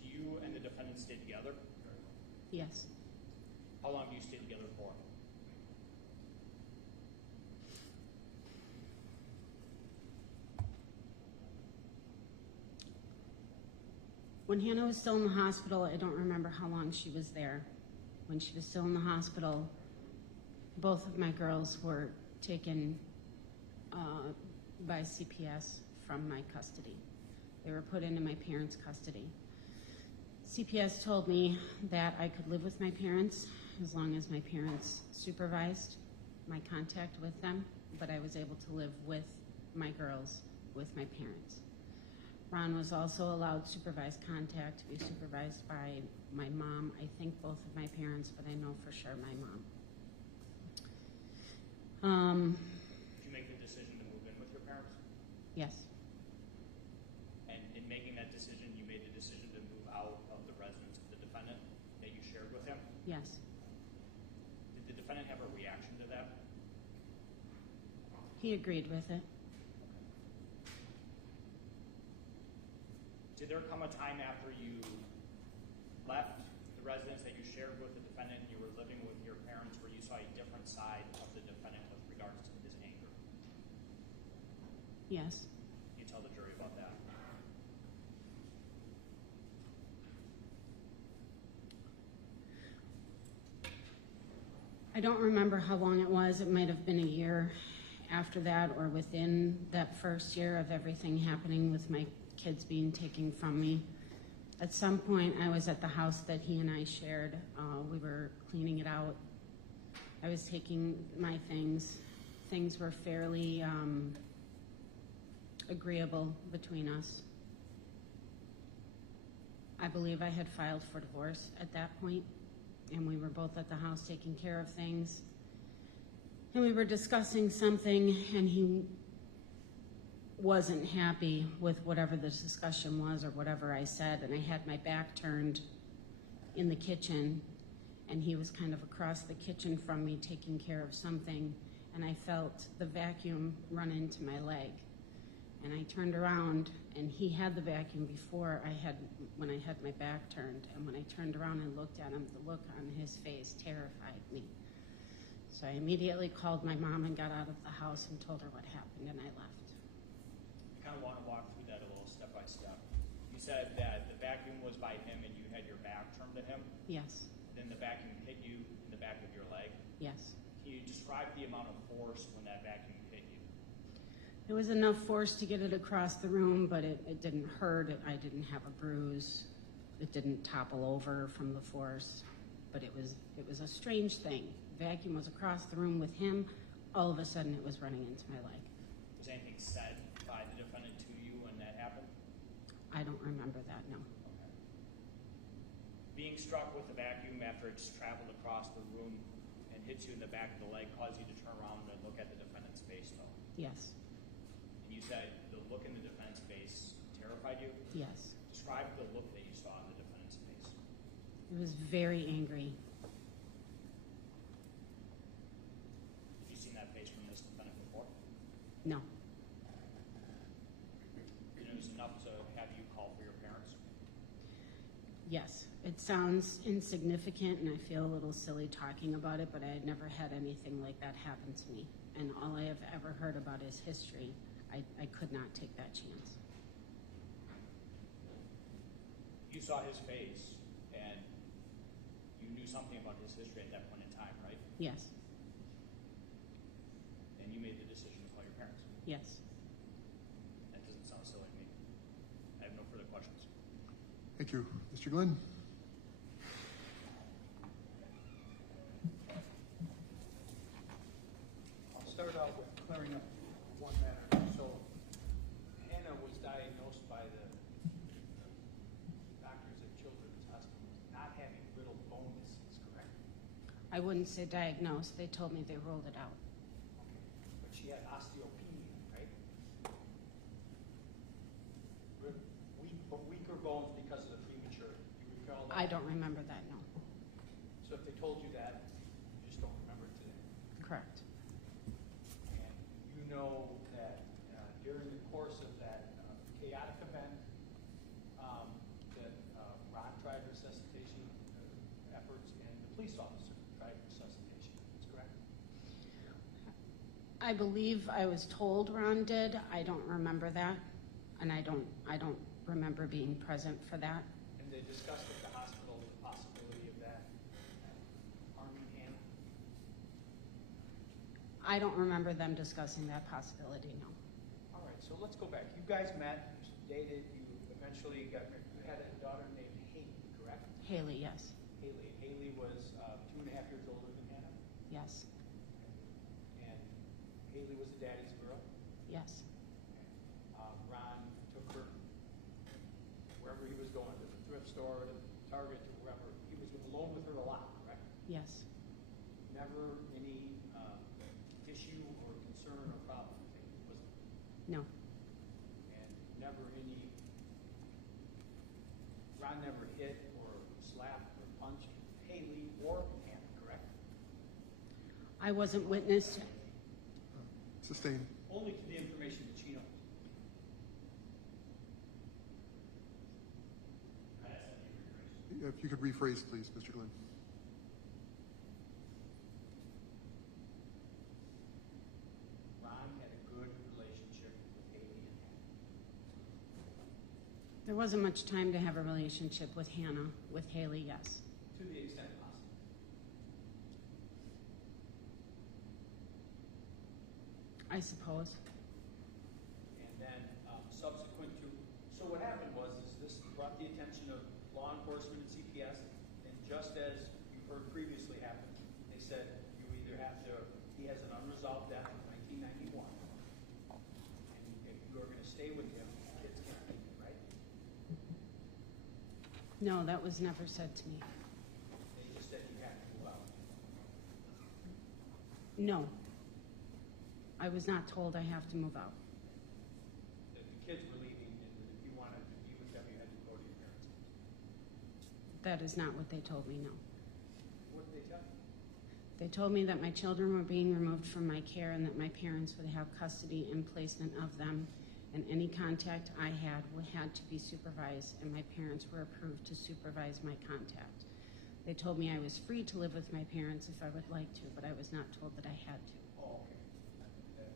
do you and the defendant stay together? Yes. How long do you stay together for? When Hannah was still in the hospital, I don't remember how long she was there. When she was still in the hospital, both of my girls were taken by CPS from my custody. They were put into my parents' custody. CPS told me that I could live with my parents as long as my parents supervised my contact with them, but I was able to live with my girls with my parents. Ron was also allowed supervised contact to be supervised by my mom. I think both of my parents, but I know for sure my mom. Did you make the decision to move in with your parents? Yes, And in making that decision, you made the decision to move out of the residence of the defendant that you shared with him? yes. Did the defendant have a reaction to that? He agreed with it. Did there come a time after you left the residence that you shared with the defendant and you were living with your parents where you saw a different side of the defendant with regards to his anger? Yes. Can you tell the jury about that? I don't remember how long it was. It might have been a year after that or within that first year of everything happening with my kids being taken from me. At some point, I was at the house that he and I shared. We were cleaning it out. I was taking my things. Things were fairly agreeable between us. I believe I had filed for divorce at that point, and we were both at the house taking care of things. And we were discussing something, and he wasn't happy with whatever the discussion was or whatever I said, and I had my back turned in the kitchen, and he was kind of across the kitchen from me taking care of something, and I felt the vacuum run into my leg. And I turned around, and he had the vacuum before when I had my back turned, and when I turned around and looked at him, the look on his face terrified me. So I immediately called my mom and got out of the house and told her what happened, and I left. I kind of want to walk through that a little step by step. You said that the vacuum was by him and you had your back turned to him. Yes, Then the vacuum hit you in the back of your leg. yes. Can you describe the amount of force when that vacuum hit you? There was enough force to get it across the room, but it didn't hurt. I didn't have a bruise. It didn't topple over from the force, but it was a strange thing. The vacuum was across the room with him. All of a sudden, it was running into my leg. Was anything said by the defendant to you when that happened? I don't remember that, no. Okay. Being struck with the vacuum after it's traveled across the room and hits you in the back of the leg caused you to turn around and look at the defendant's face, though. Yes, And you said the look in the defendant's face terrified you? yes. Describe the look that you saw in the defendant's face. It was very angry. Have you seen that face from this defendant before? No, And it was enough to have you call for your parents? yes. It sounds insignificant, and I feel a little silly talking about it, but I had never had anything like that happen to me. And all I have ever heard about his history, I could not take that chance. You saw his face, and you knew something about his history at that point in time, right? Yes, And you made the decision to call your parents. yes. That doesn't sound silly to me. I have no further questions. Thank you. Mr. Glenn? I'll start out with clearing up one matter. So Hannah was diagnosed by the doctors at Children's Hospital not having brittle bone disease, correct? I wouldn't say diagnosed. They told me they ruled it out. Okay. But she had osteopenia, right? Weaker bones because of the premature. You recall that? I don't remember that, no. So if they told you that, you just don't remember it today. Correct. And you know that during the course of that chaotic event, that Ron tried resuscitation efforts and the police officer tried resuscitation. That's correct? I believe I was told Ron did. I don't remember that, and I don't remember being present for that. And they discussed at the hospital the possibility of that harming Hannah? I don't remember them discussing that possibility, no. All right, so let's go back. You guys met, dated, you eventually got married. You had a daughter named Haley, correct? Haley, yes. Haley. Haley was 2.5 years older than Hannah, Yes. and Haley was the daddy's girl. Yes. Ron took her wherever he was going, to the thrift store, to Target, to wherever. He was alone with her a lot, correct? Yes. Never any issue or concern or problem, was it? No. And never any, Ron never hit or slapped or punched Haley or Hannah, correct? I wasn't witness to. Sustained. Only to the information that she knows. If you could rephrase, please, Mr. Glenn. Ron had a good relationship with Haley and Hannah. There wasn't much time to have a relationship with Hannah. With Haley, yes. To the extent possible. I suppose. And then subsequent to, so what happened was, is this brought the attention of law enforcement and CPS, and just as you've heard previously happened, they said you either have to, he has an unresolved death in 1991, and if you are going to stay with him, kids can't leave him, right? No, that was never said to me. They just said you have to move out. No. I was not told I have to move out. That the kids were leaving, and that if you wanted to be with them, you had to go to your parents' house. That is not what they told me, no. What did they tell you? They told me that my children were being removed from my care and that my parents would have custody and placement of them, and any contact I had to be supervised, and my parents were approved to supervise my contact. They told me I was free to live with my parents if I would like to, but I was not told that I had to. Oh, okay.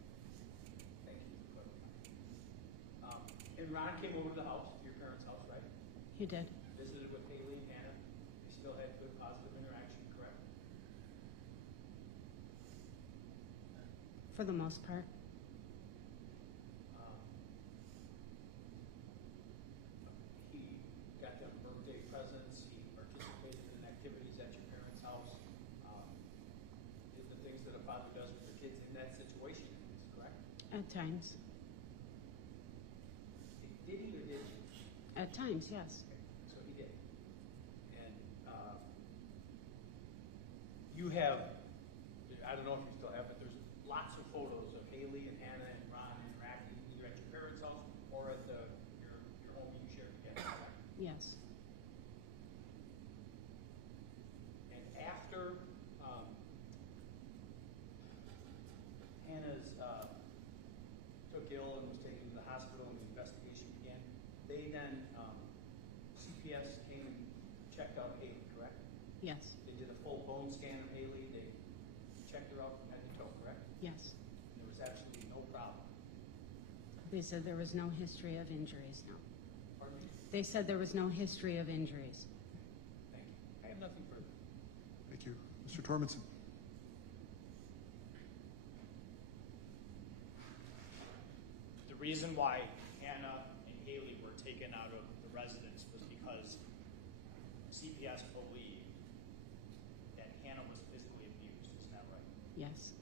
Thank you for clarifying. And Ron came over to the house, your parents' house, right? He did. Visited with Haley and Hannah. They still had good, positive interaction, correct? For the most part. He got them birthday presents. He participated in activities at your parents' house. Did the things that a father does with their kids in that situation, correct? At times. Did he or did you? At times, yes. So he did. And you have, I don't know if you still have, but there's lots of photos of Haley and Hannah and Ron interacting either at your parents' house or at your home you share together. Yes. And after Hannah's took ill and was taken to the hospital and the investigation began, they then, CPS came and checked out Haley, correct? Yes. They did a full bone scan of Haley. They checked her out from head to toe, correct? Yes. And there was absolutely no problem. They said there was no history of injuries, no. Pardon me? They said there was no history of injuries. Thank you. I have nothing further. Thank you. Mr. Tormenson. The reason why Hannah and Haley were taken out of the residence was because CPS believed that Hannah was physically abused. Isn't that right? Yes.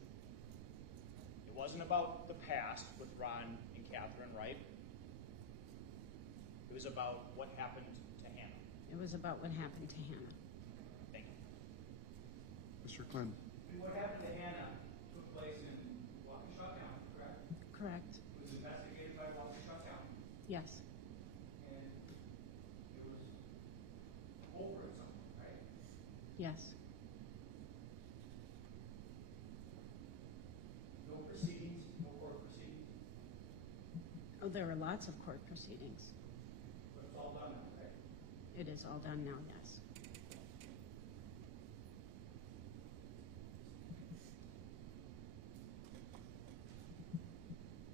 It wasn't about the past with Ron and Catherine, right? It was about what happened to Hannah. It was about what happened to Hannah. Thank you. Mr. Glenn. And what happened to Hannah took place in Waukesha County, correct? Correct. It was investigated by Waukesha County, Yes. and it was over at some point, right? Yes. No proceedings, no court proceedings, Oh, there were lots of court proceedings. but it's all done now, right? It is all done now, yes.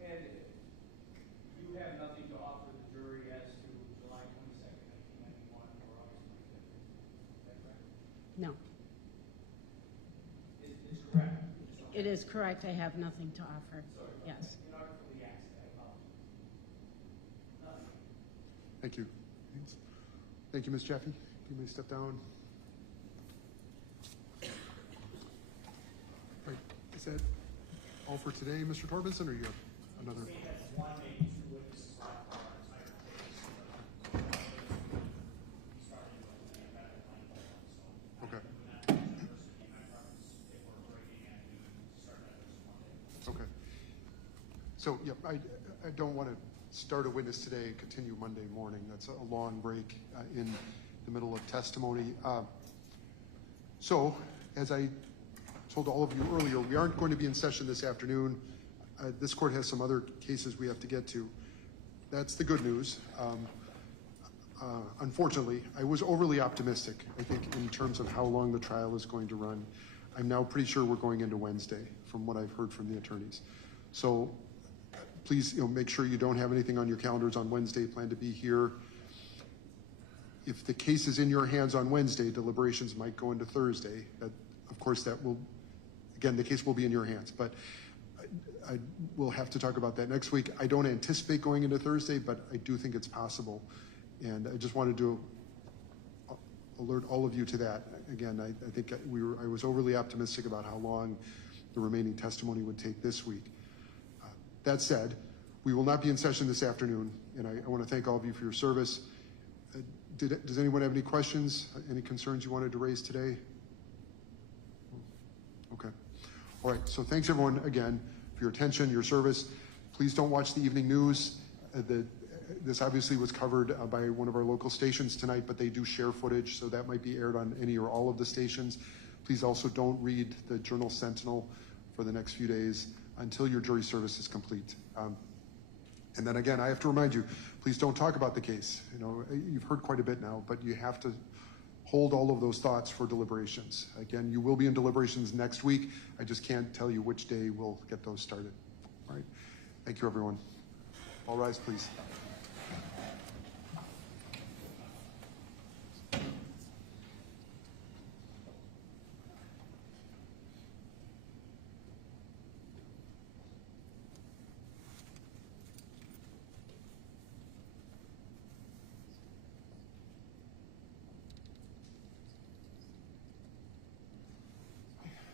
And you have nothing to offer the jury as to July 22nd, 1991, or August 25th, is that correct? No. It's correct. You just don't It have- is correct. I have nothing to offer. Sorry about Yes. that. Inartfully asked, I apologize. Nothing. Thank you. Thank you, Ms. Chaffy. You may step down. All right, is that all for today, Mr. Torbenson, or you have another? He has one, maybe two witnesses left for our entire case. He started with the event at 9:00, so. Okay. That person, my preference, if we're breaking at noon, start that person Monday. Okay. So, yeah, I don't want to start a witness today and continue Monday morning. That's a long break in the middle of testimony. So, as I told all of you earlier, we aren't going to be in session this afternoon. This court has some other cases we have to get to. That's the good news. Unfortunately, I was overly optimistic, I think, in terms of how long the trial is going to run. I'm now pretty sure we're going into Wednesday from what I've heard from the attorneys. So please, make sure you don't have anything on your calendars on Wednesday. Plan to be here. If the case is in your hands on Wednesday, deliberations might go into Thursday. Of course, that will, again, the case will be in your hands, but I will have to talk about that next week. I don't anticipate going into Thursday, but I do think it's possible. And I just wanted to alert all of you to that. Again, I think I was overly optimistic about how long the remaining testimony would take this week. That said, we will not be in session this afternoon, and I want to thank all of you for your service. Does anyone have any questions, any concerns you wanted to raise today? Okay. All right, so thanks everyone again for your attention, your service. Please don't watch the evening news. This obviously was covered by one of our local stations tonight, but they do share footage, so that might be aired on any or all of the stations. Please also don't read the Journal Sentinel for the next few days until your jury service is complete. And then again, I have to remind you, please don't talk about the case. You've heard quite a bit now, but you have to hold all of those thoughts for deliberations. Again, you will be in deliberations next week. I just can't tell you which day we'll get those started. All right. Thank you, everyone. All rise, please.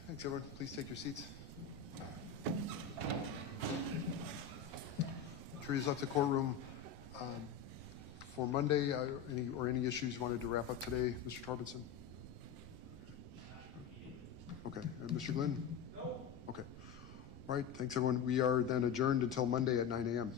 Thanks, everyone. Please take your seats. Trees left the courtroom for Monday. Any issues you wanted to wrap up today, Mr. Torbenson? Okay. And Mr. Glenn? No. Okay. All right. Thanks, everyone. We are then adjourned until Monday at 9 a.m.